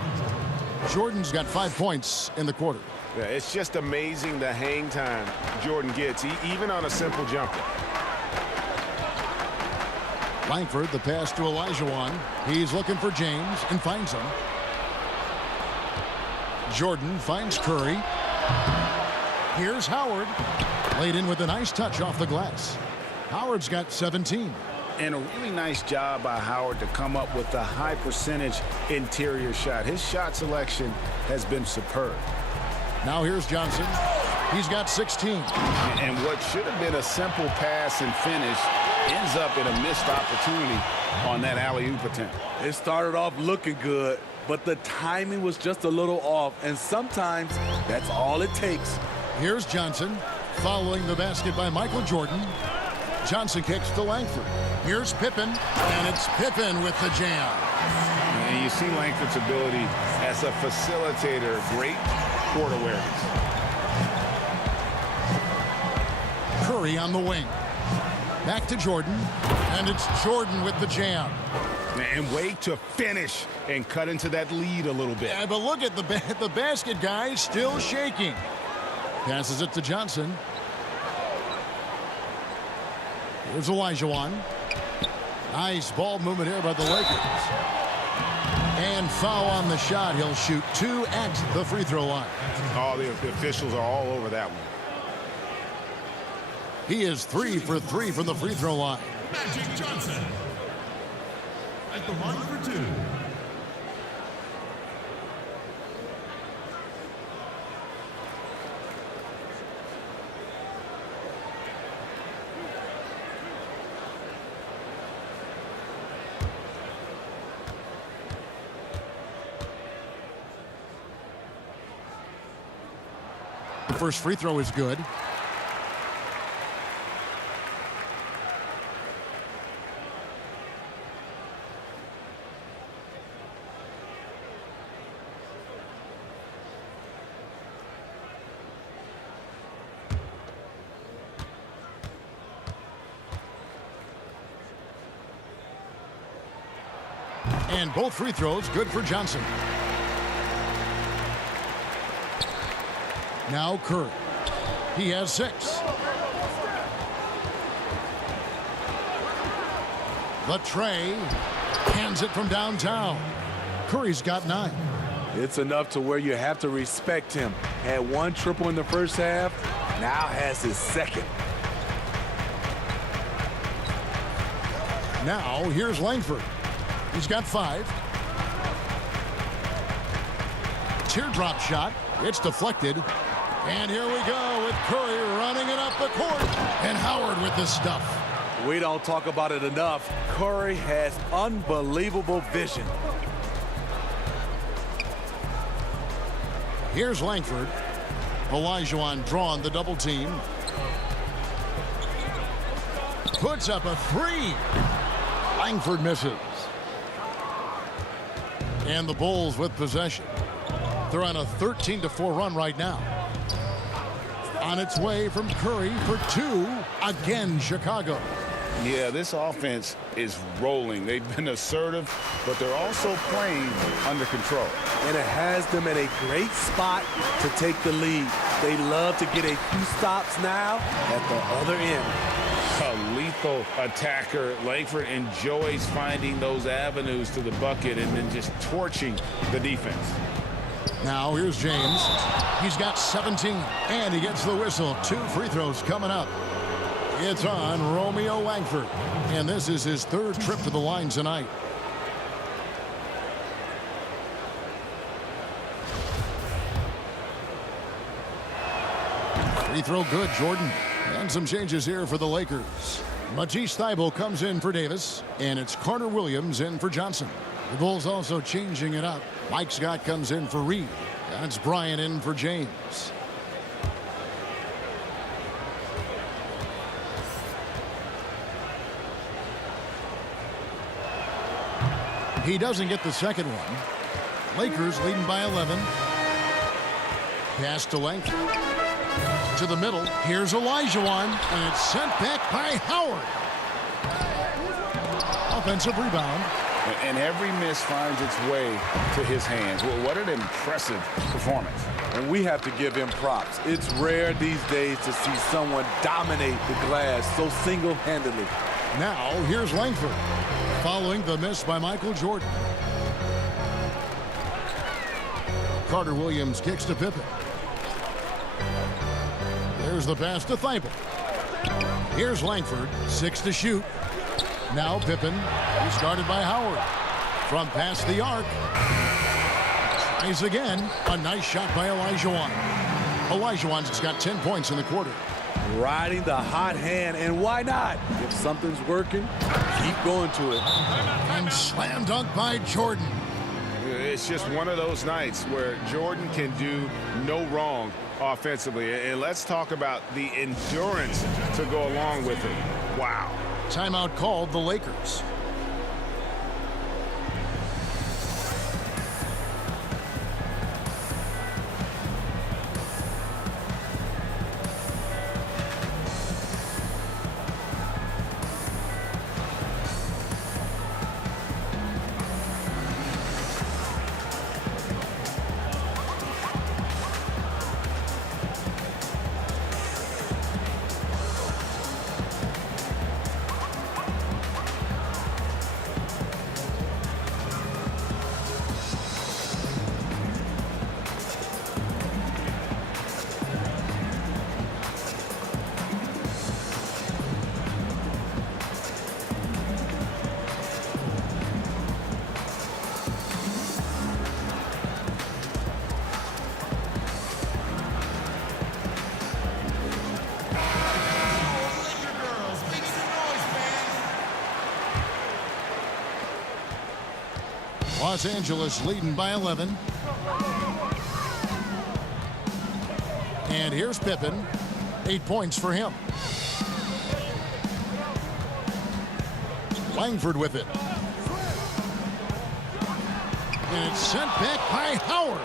Jordan's got 5 points in the quarter. Yeah, it's just amazing the hang time Jordan gets, even on a simple jumper. Langford, the pass to Olajuwon. He's looking for James and finds him. Jordan finds Curry. Here's Howard. Laid in with a nice touch off the glass. Howard's got 17. And a really nice job by Howard to come up with a high percentage interior shot. His shot selection has been superb. Now here's Johnson. He's got 16. And what should have been a simple pass and finish ends up in a missed opportunity on that alley-oop attempt. It started off looking good, but the timing was just a little off, and sometimes that's all it takes. Here's Johnson, following the basket by Michael Jordan. Johnson kicks to Langford. Here's Pippen, and it's Pippen with the jam. And you see Langford's ability as a facilitator, great court awareness. Curry on the wing. Back to Jordan, and it's Jordan with the jam. And wait to finish and cut into that lead a little bit. Yeah, but look at the basket guy still shaking. Passes it to Johnson. Here's Olajuwon. Nice ball movement here by the Lakers. And foul on the shot. He'll shoot 2 at the free throw line. Oh, the officials are all over that one. He is 3 for 3 from the free throw line. Magic Johnson at the line for 2. The first free throw is good. And both free throws good for Johnson. Now Curry. He has 6. The tray. Hands it from downtown. Curry's got 9. It's enough to where you have to respect him. Had one triple in the first half, now has his second. Now, here's Langford. He's got 5. Teardrop shot. It's deflected. And here we go with Curry running it up the court. And Howard with the stuff. We don't talk about it enough. Curry has unbelievable vision. Here's Langford. Olajuwon drawing the double team. Puts up a 3. Langford misses. And the Bulls with possession. They're on a 13-4 run right now. On its way from Curry for 2. Again, Chicago. Yeah, this offense is rolling. They've been assertive, but they're also playing under control. And it has them in a great spot to take the lead. They love to get a few stops now at the other end. A lethal attacker. Langford enjoys finding those avenues to the bucket and then just torching the defense. Now here's James. He's got 17, and he gets the whistle. 2 free throws coming up. It's on Romeo Langford, and this is his 3rd trip to the line tonight. Free throw good, Jordan. And some changes here for the Lakers. Matisse Thybulle comes in for Davis, and it's Carter Williams in for Johnson. The Bulls also changing it up. Mike Scott comes in for Reed, and it's Bryant in for James. He doesn't get the second one. Lakers leading by 11. Pass to Langford. To the middle. Here's Olajuwon, and it's sent back by Howard. Offensive rebound. And every miss finds its way to his hands. Well, what an impressive performance. And we have to give him props. It's rare these days to see someone dominate the glass so single-handedly. Now, here's Langford, following the miss by Michael Jordan. Carter Williams kicks to Pippen. There's the pass to Thybulle. Here's Langford, 6 to shoot. Now Pippen, he's guarded by Howard. From past the arc. Tries again. A nice shot by Olajuwon. Olajuwon's got 10 points in the quarter. Riding the hot hand, and why not? If something's working, keep going to it. And slam dunk by Jordan. It's just one of those nights where Jordan can do no wrong offensively. And let's talk about the endurance to go along with it. Wow. Timeout called the Lakers. Los Angeles leading by 11. And here's Pippen. 8 points for him. Langford with it. And it's sent back by Howard.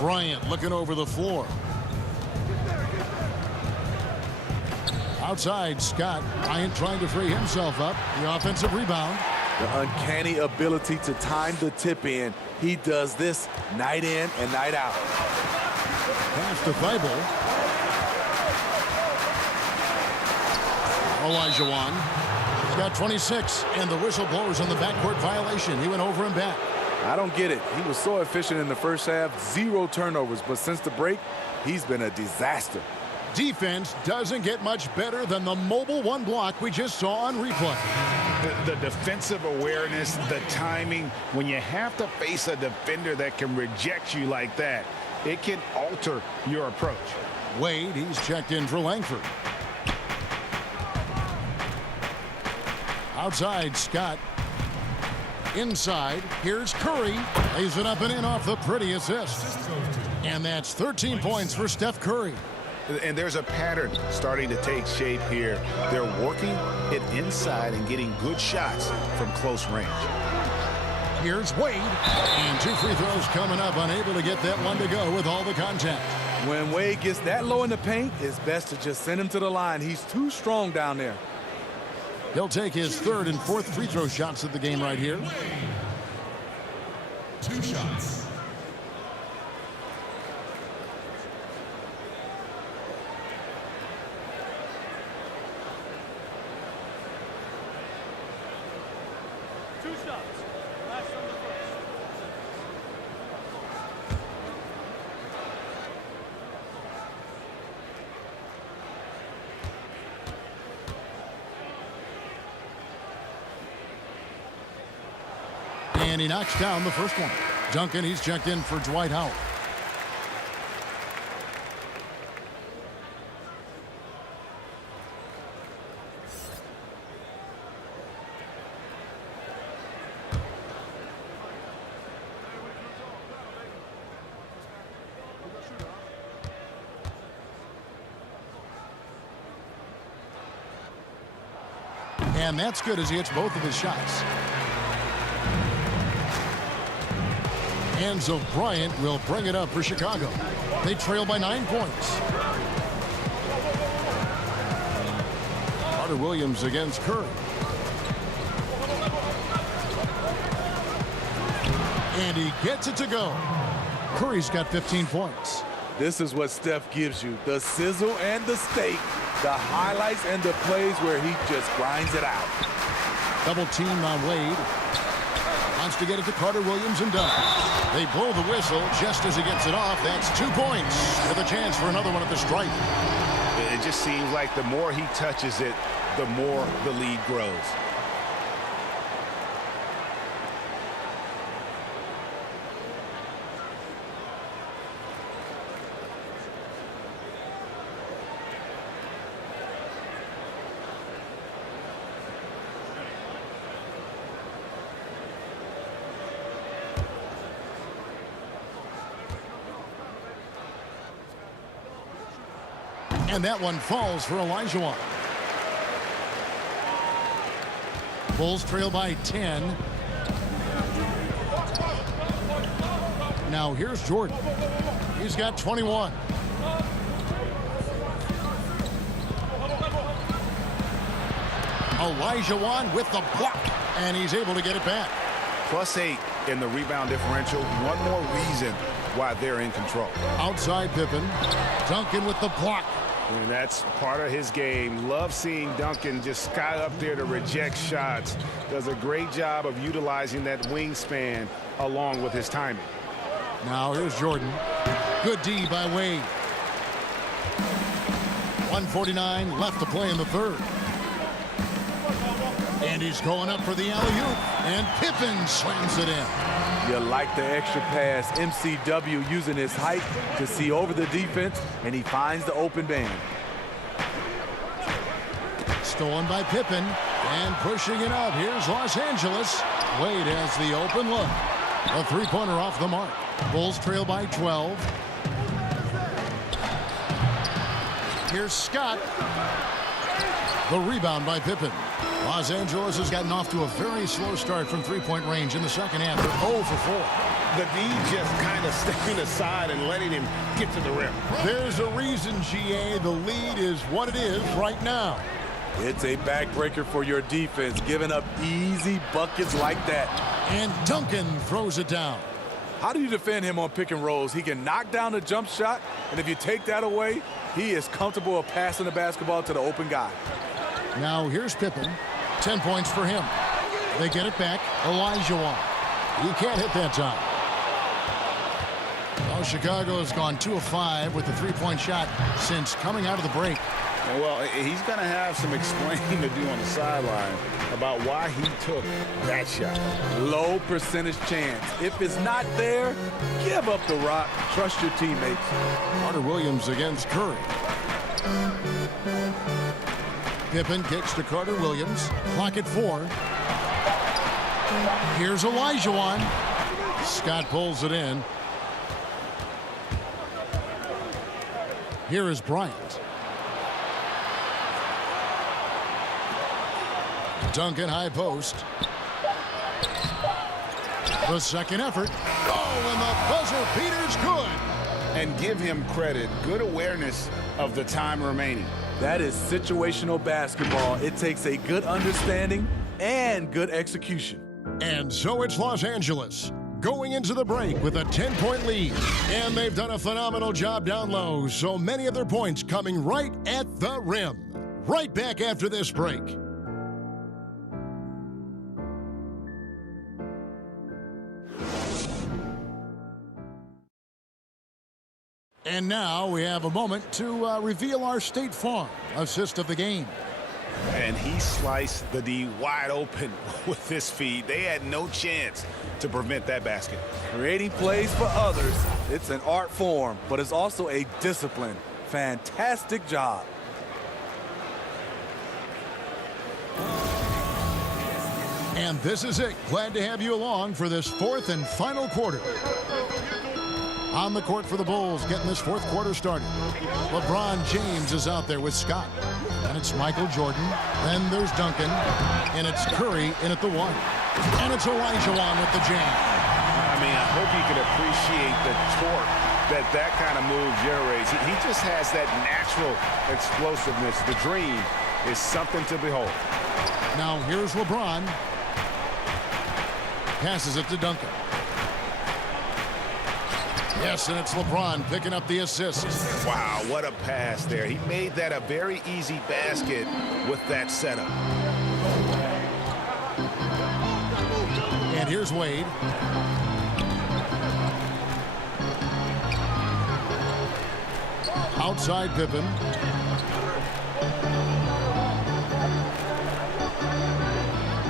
Bryant looking over the floor. Outside, Scott. Bryant trying to free himself up. The offensive rebound. The uncanny ability to time the tip in. He does this night in and night out. Pass to Thybulle. Olajuwon. He's got 26, and the whistle blows on the backcourt violation. He went over and back. I don't get it. He was so efficient in the first half, 0 turnovers, but since the break, he's been a disaster. Defense doesn't get much better than the mobile one block we just saw on replay. The defensive awareness, the timing, when you have to face a defender that can reject you like that, it can alter your approach. Wade, he's checked in for Langford. Outside, Scott. Inside, here's Curry. Lays it up and in off the pretty assist. And that's 13 points for Steph Curry. And there's a pattern starting to take shape here. They're working it inside and getting good shots from close range. Here's Wade. And 2 free throws coming up, unable to get that one to go with all the contact. When Wade gets that low in the paint, it's best to just send him to the line. He's too strong down there. He'll take his 3rd and 4th free throw shots of the game right here. 2 shots. And he knocks down the first one. Duncan, he's checked in for Dwight Howard. And that's good as he hits both of his shots. Enzo Bryant will bring it up for Chicago. They trail by 9 points. Carter Williams against Curry. And he gets it to go. Curry's got 15 points. This is what Steph gives you, the sizzle and the steak, the highlights and the plays where he just grinds it out. Double team on Wade. Wants to get it to Carter Williams and does. They blow the whistle just as he gets it off. That's 2 points with a chance for another one at the stripe. It just seems like the more he touches it, the more the lead grows. And that one falls for Olajuwon. Bulls trail by 10. Now here's Jordan. He's got 21. Olajuwon with the block, and he's able to get it back. +8 in the rebound differential. One more reason why they're in control. Outside Pippen. Duncan with the block. And that's part of his game. Love seeing Duncan just sky up there to reject shots. Does a great job of utilizing that wingspan along with his timing. Now here's Jordan. Good D by Wade. 1:49 left to play in the 3rd. And he's going up for the alley-oop. And Pippen slams it in. You like the extra pass. MCW using his height to see over the defense, and he finds the open man. Stolen by Pippen, and pushing it out. Here's Los Angeles. Wade has the open look. A 3-pointer off the mark. Bulls trail by 12. Here's Scott. The rebound by Pippen. Los Angeles has gotten off to a very slow start from 3-point range in the second half. They're 0 for 4. The D just kind of stepping aside and letting him get to the rim. There's a reason, GA. The lead is what it is right now. It's a backbreaker for your defense, giving up easy buckets like that. And Duncan throws it down. How do you defend him on pick and rolls? He can knock down the jump shot, and if you take that away, he is comfortable of passing the basketball to the open guy. Now here's Pippen. 10 points for him. They get it back. Olajuwon. He can't hit that time. Well, Chicago has gone 2 of 5 with the three-point shot since coming out of the break. Well, he's going to have some explaining to do on the sideline about why he took that shot. Low percentage chance. If it's not there, give up the rock. Trust your teammates. Carter Williams against Curry. Pippen kicks to Carter Williams. Clock at 4. Here's Olajuwon. Scott pulls it in. Here is Bryant. Duncan high post. The second effort. Oh, and the buzzer beater's good. And give him credit. Good awareness of the time remaining. That is situational basketball. It takes a good understanding and good execution. And so it's Los Angeles going into the break with a 10-point lead. And they've done a phenomenal job down low. So many of their points coming right at the rim. Right back after this break. And now we have a moment to reveal our State Farm assist of the game. And he sliced the D wide open with his feed. They had no chance to prevent that basket. Creating plays for others, it's an art form, but it's also a discipline. Fantastic job. And this is it. Glad to have you along for this fourth and final quarter. On the court for the Bulls, getting this fourth quarter started. LeBron James is out there with Scott. And it's Michael Jordan. Then there's Duncan. And it's Curry in at the 1. And it's Olajuwon with the jam. I mean, I hope you can appreciate the torque that kind of move generates. He just has that natural explosiveness. The dream is something to behold. Now here's LeBron. Passes it to Duncan. Yes, and it's LeBron picking up the assist. Wow, what a pass there. He made that a very easy basket with that setup. And here's Wade. Outside Pippen.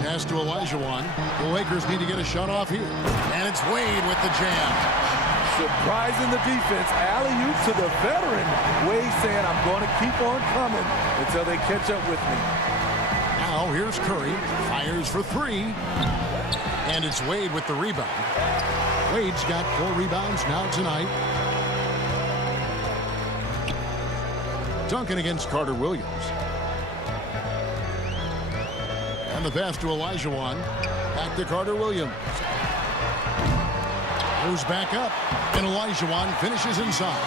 Pass to Olajuwon. The Lakers need to get a shot off here. And it's Wade with the jam. Surprising the defense. Alley-oop to the veteran. Wade saying, I'm going to keep on coming until they catch up with me. Now here's Curry. Fires for 3. And it's Wade with the rebound. Wade's got 4 rebounds now tonight. Duncan against Carter Williams. And the pass to Olajuwon. Back to Carter Williams. Goes back up, and Olajuwon finishes inside.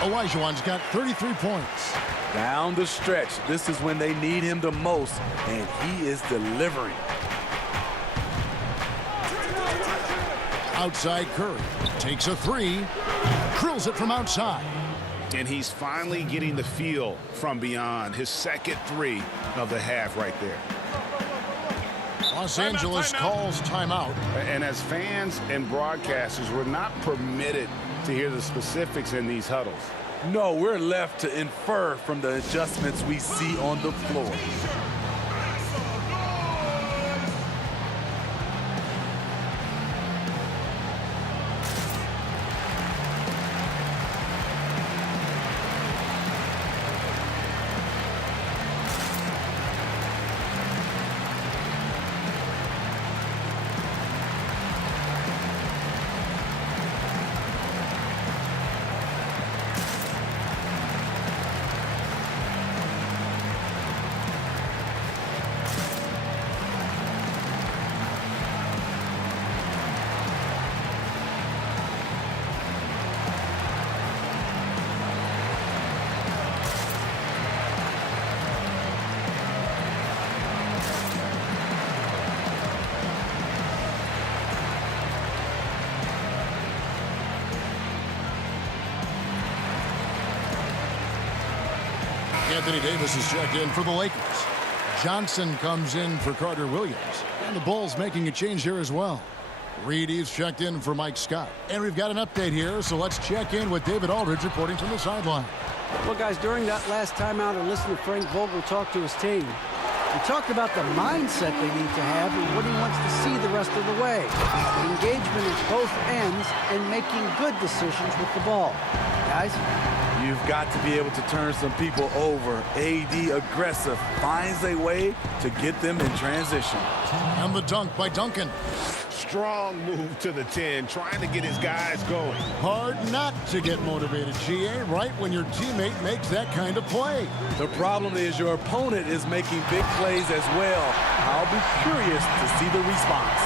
Olajuwon's got 33 points. Down the stretch, this is when they need him the most, and he is delivering. Outside Curry, takes a 3, drills it from outside. And he's finally getting the feel from beyond. His second 3 of the half right there. Los Angeles calls timeout. And as fans and broadcasters, we're not permitted to hear the specifics in these huddles. No, we're left to infer from the adjustments we see on the floor. Anthony Davis is checked in for the Lakers. Johnson comes in for Carter Williams. And the Bulls making a change here as well. Reedy's checked in for Mike Scott. And we've got an update here, so let's check in with David Aldridge reporting from the sideline. Well, guys, during that last timeout, I listened to Frank Vogel talk to his team. He talked about the mindset they need to have and what he wants to see the rest of the way. Engagement at both ends and making good decisions with the ball. Guys? You've got to be able to turn some people over. AD aggressive, finds a way to get them in transition. And the dunk by Duncan. Strong move to the 10, trying to get his guys going. Hard not to get motivated, GA, right when your teammate makes that kind of play. The problem is your opponent is making big plays as well. I'll be curious to see the response.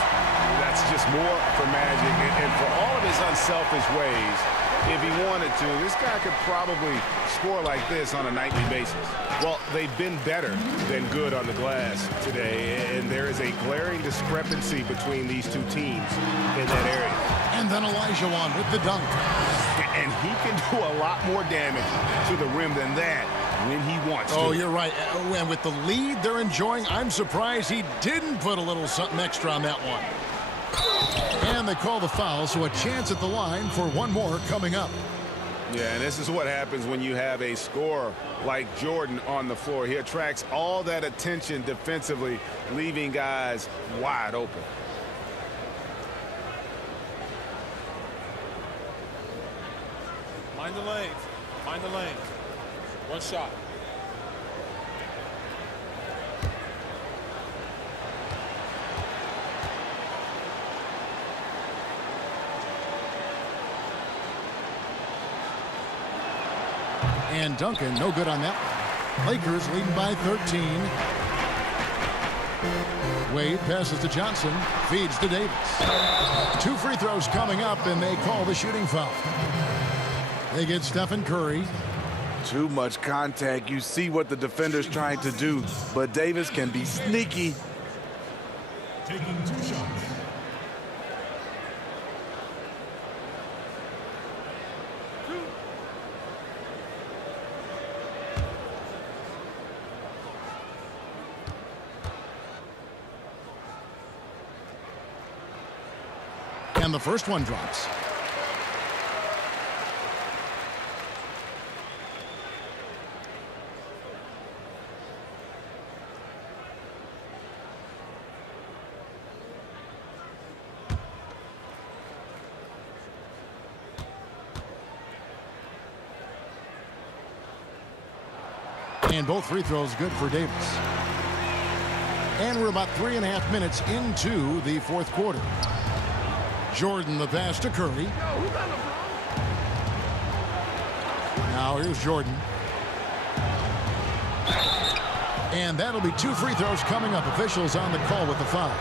That's just more for Magic, and for all of his unselfish ways, if he wanted to, this guy could probably score like this on a nightly basis. Well, they've been better than good on the glass today, and there is a glaring discrepancy between these two teams in that area. And then Olajuwon with the dunk. And he can do a lot more damage to the rim than that when he wants to. Oh, you're right. And with the lead they're enjoying, I'm surprised he didn't put a little something extra on that one. And they call the foul, so a chance at the line for one more coming up. Yeah, and this is what happens when you have a scorer like Jordan on the floor. He attracts all that attention defensively, leaving guys wide open. Mind the lanes. Mind the lanes. One shot. And Duncan, no good on that one. Lakers leading by 13. Wade passes to Johnson, feeds to Davis. 2 free throws coming up, and they call the shooting foul. They get Stephen Curry. Too much contact. You see what the defender's trying to do, but Davis can be sneaky. Taking 2 shots. And the first one drops. And both free throws good for Davis. And we're about 3.5 minutes into the fourth quarter. Jordan the pass to Curry. Now here's Jordan. And that'll be 2 free throws coming up. Officials on the call with the foul.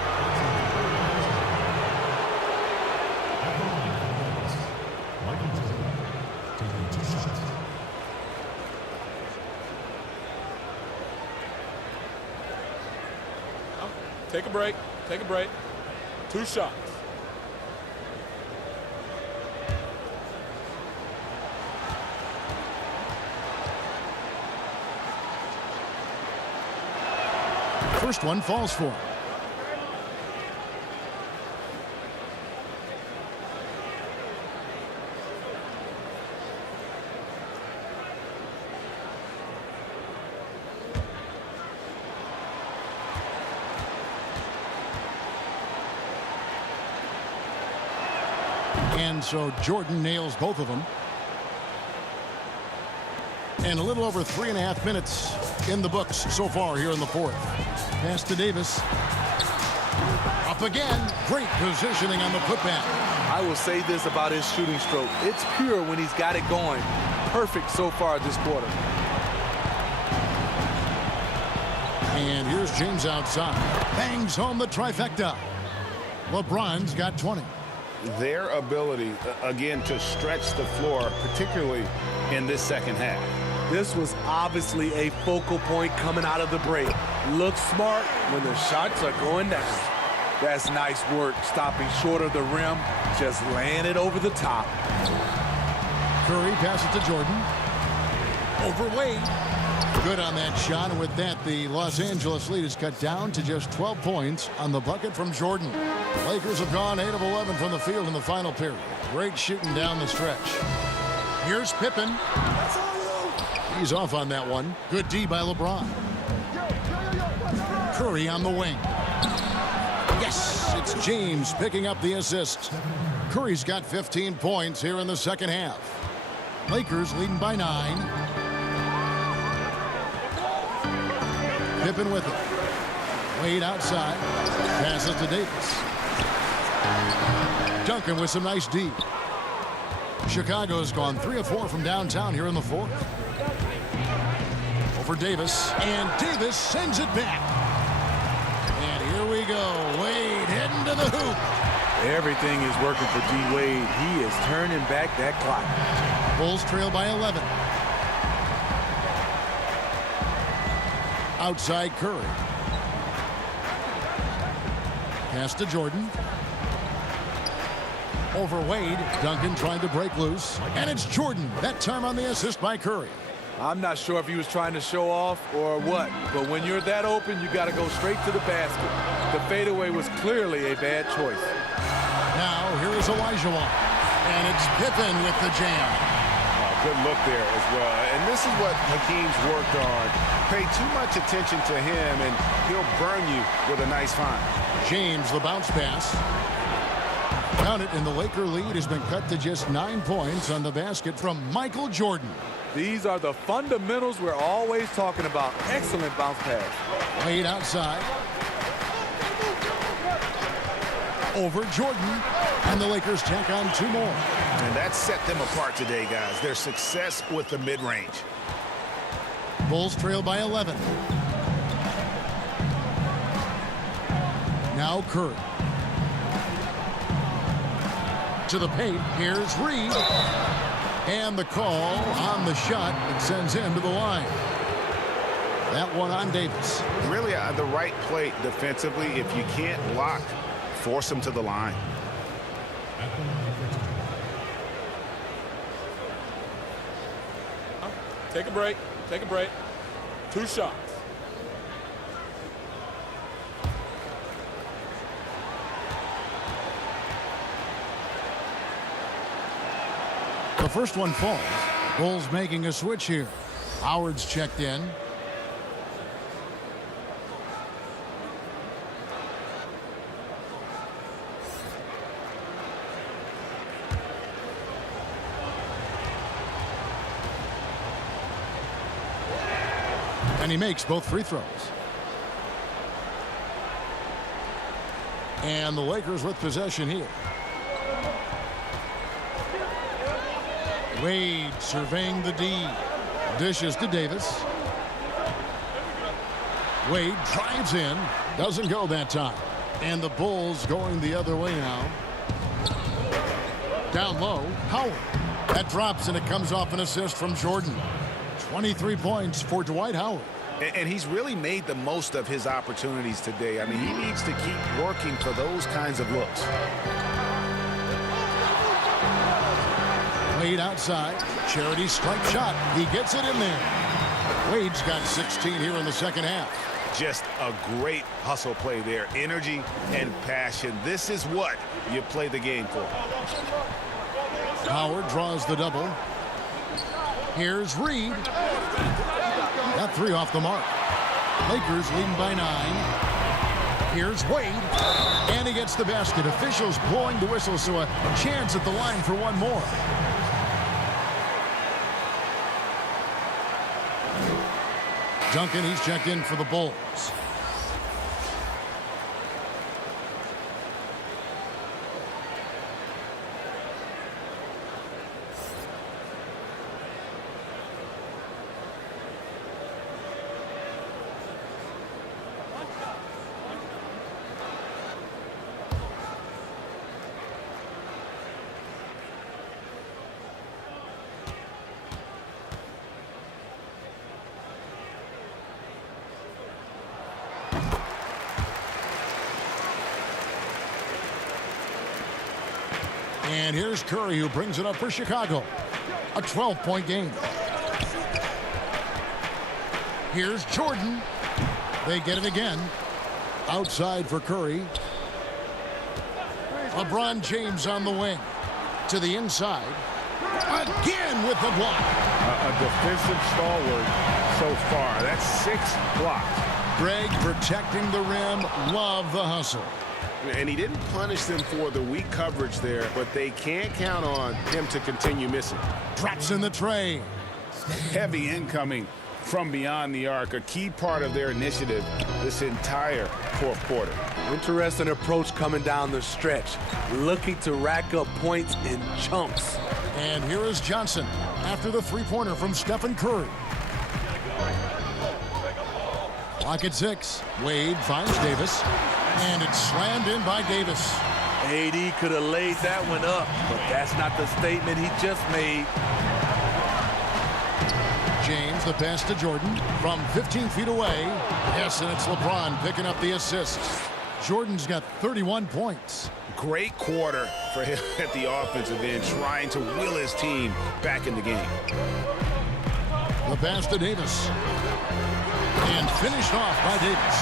Take a break. Take a break. 2 shots. First one falls for him. And so Jordan nails both of them. And a little over 3.5 minutes in the books so far here in the fourth. Pass to Davis. Up again. Great positioning on the putback. I will say this about his shooting stroke. It's pure when he's got it going. Perfect so far this quarter. And here's James outside. Bangs home the trifecta. LeBron's got 20. Their ability, again, to stretch the floor, particularly in this second half. This was obviously a focal point coming out of the break. Look smart when the shots are going down. That's nice work, stopping short of the rim, just laying it over the top. Curry passes to Jordan. Over Wade. Good on that shot, and with that, the Los Angeles lead is cut down to just 12 points on the bucket from Jordan. Lakers have gone 8 of 11 from the field in the final period. Great shooting down the stretch. Here's Pippen. He's off on that one. Good D by LeBron. Curry on the wing. Yes, it's James picking up the assist. Curry's got 15 points here in the second half. Lakers leading by 9. Pippen with it. Wade outside. Passes to Davis. Duncan with some nice D. Chicago's gone 3 of 4 from downtown here in the fourth. Over Davis. And Davis sends it back. And here we go. Wade heading to the hoop. Everything is working for D-Wade. He is turning back that clock. Bulls trail by 11. Outside Curry. Pass to Jordan. Over Wade. Duncan trying to break loose. And it's Jordan. That time on the assist by Curry. I'm not sure if he was trying to show off or what, but when you're that open, you got to go straight to the basket. The fadeaway was clearly a bad choice. Now, here is Olajuwon. And it's Pippen with the jam. Good look there as well. And this is what Hakeem's worked on. Pay too much attention to him, and he'll burn you with a nice find. James, the bounce pass. Count it, and the Laker lead has been cut to just 9 points on the basket from Michael Jordan. These are the fundamentals we're always talking about. Excellent bounce pass. Wade outside. Over Jordan. And the Lakers tack on 2 more. And that set them apart today, guys. Their success with the mid-range. Bulls trail by 11. Now Curry. To the paint. Here's Reed. And the call on the shot. It sends him to the line. That one on Davis. Really the right play defensively. If you can't block, force him to the line. Take a break. Take a break. 2 shots. The first one falls. Bulls making a switch here. Howard's checked in. And he makes both free throws. And the Lakers with possession here. Wade surveying the D. Dishes to Davis. Wade drives in. Doesn't go that time. And the Bulls going the other way now. Down low, Howard. That drops and it comes off an assist from Jordan. 23 points for Dwight Howard. And he's really made the most of his opportunities today. I mean, he needs to keep working for those kinds of looks. Wade outside. Charity strike shot. He gets it in there. Wade's got 16 here in the second half. Just a great hustle play there. Energy and passion. This is what you play the game for. Howard draws the double. Here's Reed. That 3 off the mark. Lakers leading by 9. Here's Wade. And he gets the basket. Officials blowing the whistle, so a chance at the line for one more. Duncan, he's checked in for the Bulls. And here's Curry, who brings it up for Chicago. A 12-point game. Here's Jordan. They get it again. Outside for Curry. LeBron James on the wing. To the inside. Again with the block. A defensive stalwart so far. That's 6 blocks. Greg protecting the rim. Love the hustle. And he didn't punish them for the weak coverage there, but they can't count on him to continue missing. Drops in the tray. Heavy incoming from beyond the arc, a key part of their initiative this entire fourth quarter. Interesting approach coming down the stretch, looking to rack up points in chunks. And here is Johnson after the three-pointer from Stephen Curry. Clock at 6. Wade finds Davis, and it's slammed in by Davis. AD could have laid that one up, but that's not the statement he just made. James, the pass to Jordan from 15 feet away. Yes, and it's LeBron picking up the assist. Jordan's got 31 points. Great quarter for him at the offensive end, trying to will his team back in the game. The pass to Davis. And finished off by Davis.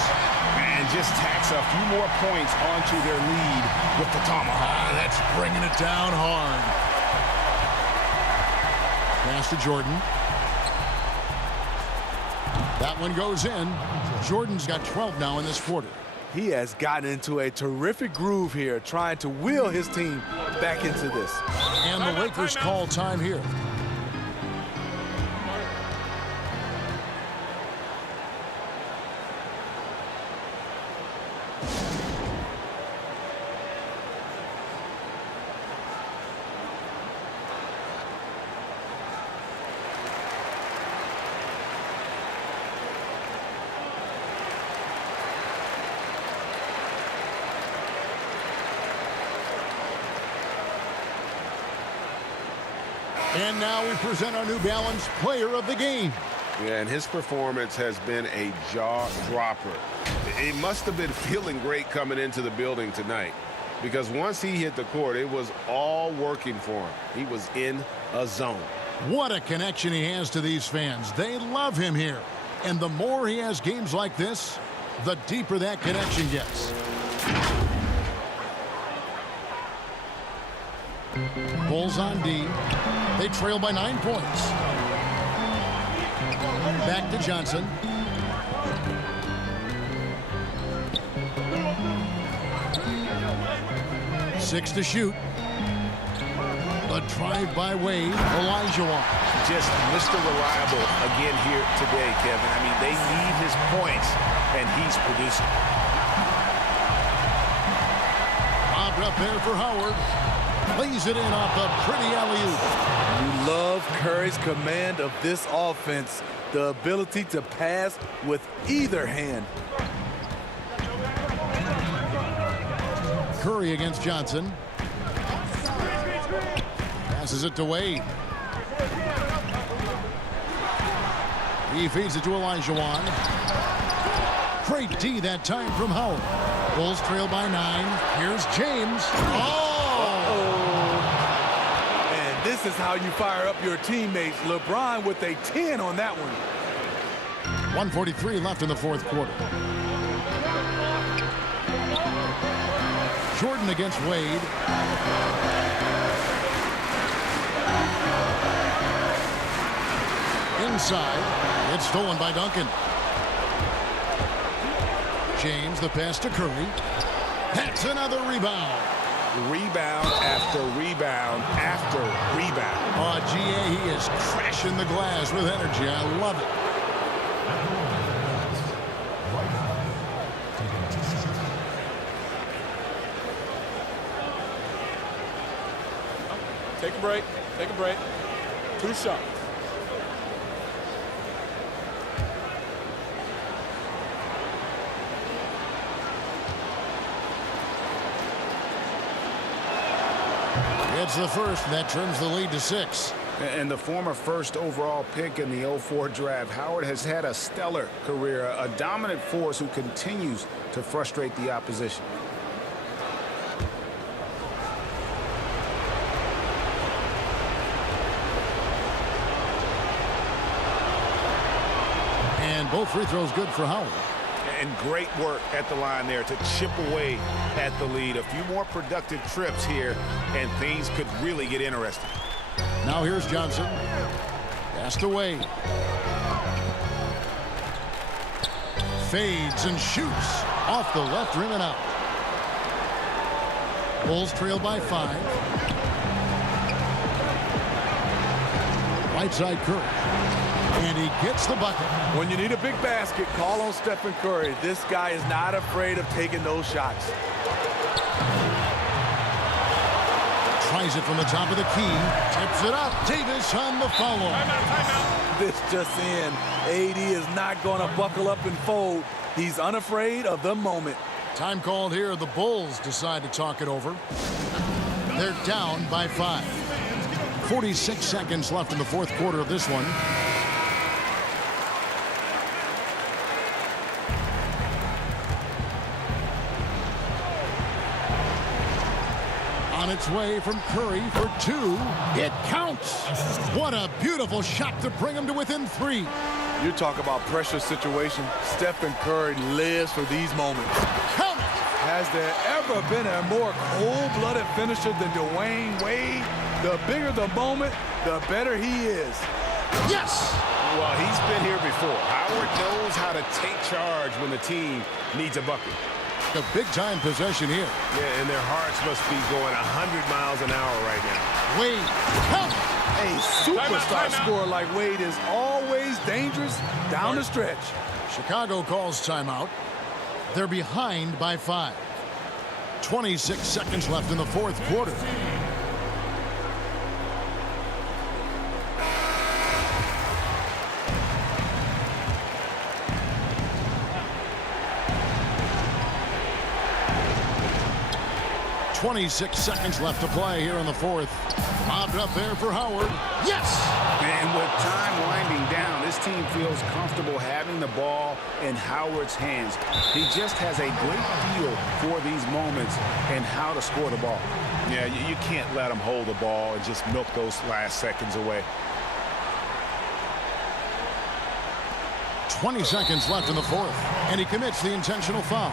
And just tacks a few more points onto their lead with the tomahawk. That's bringing it down hard. Pass to Jordan. That one goes in. Jordan's got 12 now in this quarter. He has gotten into a terrific groove here, trying to wheel his team back into this. And the Lakers call time here. And now we present our New Balance Player of the Game. Yeah, and his performance has been a jaw-dropper. He must have been feeling great coming into the building tonight, because once he hit the court, it was all working for him. He was in a zone. What a connection he has to these fans. They love him here. And the more he has games like this, the deeper that connection gets. Bulls on D. They trail by 9 points. Back to Johnson. Six to shoot. A drive by Wade. Olajuwon. Just Mr. Reliable again here today, Kevin. I mean, they need his points, and he's producing. Bobbed up there for Howard. Lays it in off a pretty alley-oop. You love Curry's command of this offense, the ability to pass with either hand. Curry against Johnson. Passes it to Wade. He feeds it to Olajuwon. Great D that time from Howard. Bulls trail by 9. Here's James. Oh! And this is how you fire up your teammates. LeBron with a 10 on that one. 1:43 left in the fourth quarter. Jordan against Wade. Inside. It's stolen by Duncan. James, the pass to Curry. That's another rebound. Rebound after rebound after rebound. Oh, GA, he is crashing the glass with energy. I love it. Take a break. Take a break. 2 shots. It's the first. That trims the lead to 6. And the former first overall pick in the 04 draft, Howard has had a stellar career, a dominant force who continues to frustrate the opposition. And both free throws good for Howard. And great work at the line there to chip away at the lead. A few more productive trips here, and things could really get interesting. Now here's Johnson. Passed away. Fades and shoots off the left rim and out. Bulls trail by 5. Right side Curry. And he gets the bucket. When you need a big basket, call on Stephen Curry. This guy is not afraid of taking those shots. Tries it from the top of the key. Tips it up. Davis on the follow. This just in. AD is not going to buckle up and fold. He's unafraid of the moment. Time called here. The Bulls decide to talk it over. They're down by 5. 46 seconds left in the fourth quarter of this one. On its way from Curry for 2. It counts. What a beautiful shot to bring him to within 3. You talk about pressure situation. Stephen Curry lives for these moments. Count it. Has there ever been a more cold-blooded finisher than Dwayne Wade? The bigger the moment, the better he is. Yes! Well, he's been here before. Howard knows how to take charge when the team needs a bucket. A big-time possession here. Yeah, and their hearts must be going 100 miles an hour right now. Wade, count it. A superstar scorer like Wade is always dangerous down the stretch. Chicago calls timeout. They're behind by 5. 26 seconds left in the fourth quarter. .26 seconds left to play here in the fourth. Bobbed up there for Howard. Yes! And with time winding down, this team feels comfortable having the ball in Howard's hands. He just has a great feel for these moments and how to score the ball. Yeah, you can't let him hold the ball and just milk those last seconds away. 20 seconds left in the fourth, and he commits the intentional foul.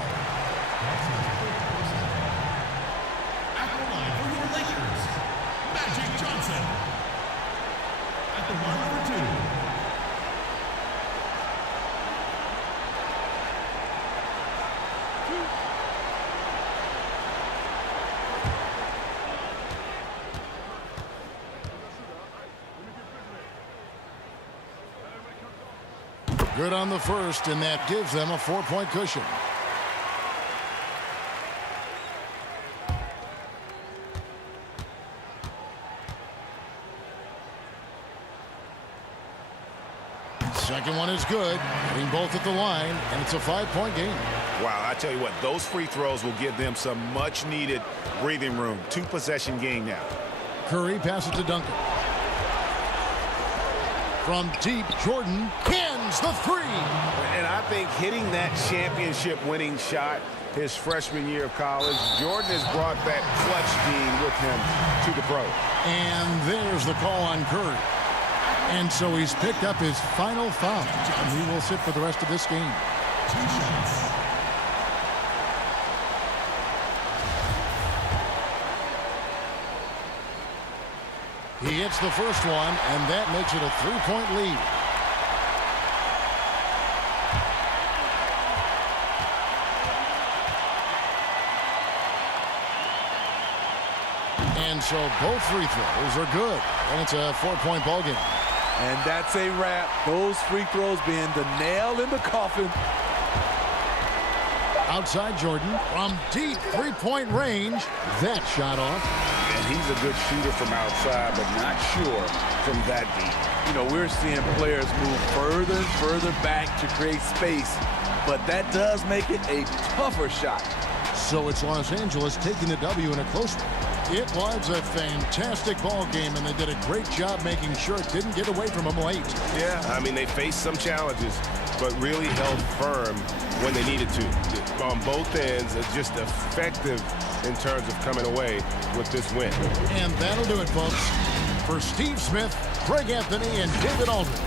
Good on the first, and that gives them a 4-point cushion. Second one is good, hitting both at the line, and it's a 5-point game. Wow, I tell you what, those free throws will give them some much-needed breathing room. 2-possession game now. Curry passes to Duncan. From deep, Jordan cans the 3. And I think hitting that championship-winning shot his freshman year of college, Jordan has brought that clutch gene with him to the pro. And there's the call on Curry. And so he's picked up his final foul, and he will sit for the rest of this game. 2 shots. He hits the first one, and that makes it a 3-point lead. And so both free throws are good, and it's a 4-point ball game. And that's a wrap. Those free throws being the nail in the coffin. Outside Jordan from deep 3-point range. That shot off. And he's a good shooter from outside, but not sure from that deep. You know, we're seeing players move further and further back to create space, but that does make it a tougher shot. So it's Los Angeles taking the W in a close one. It was a fantastic ball game, and they did a great job making sure it didn't get away from them late. Yeah, I mean, they faced some challenges, but really held firm when they needed to. On both ends, just effective in terms of coming away with this win. And that'll do it, folks. For Steve Smith, Greg Anthony, and David Aldridge,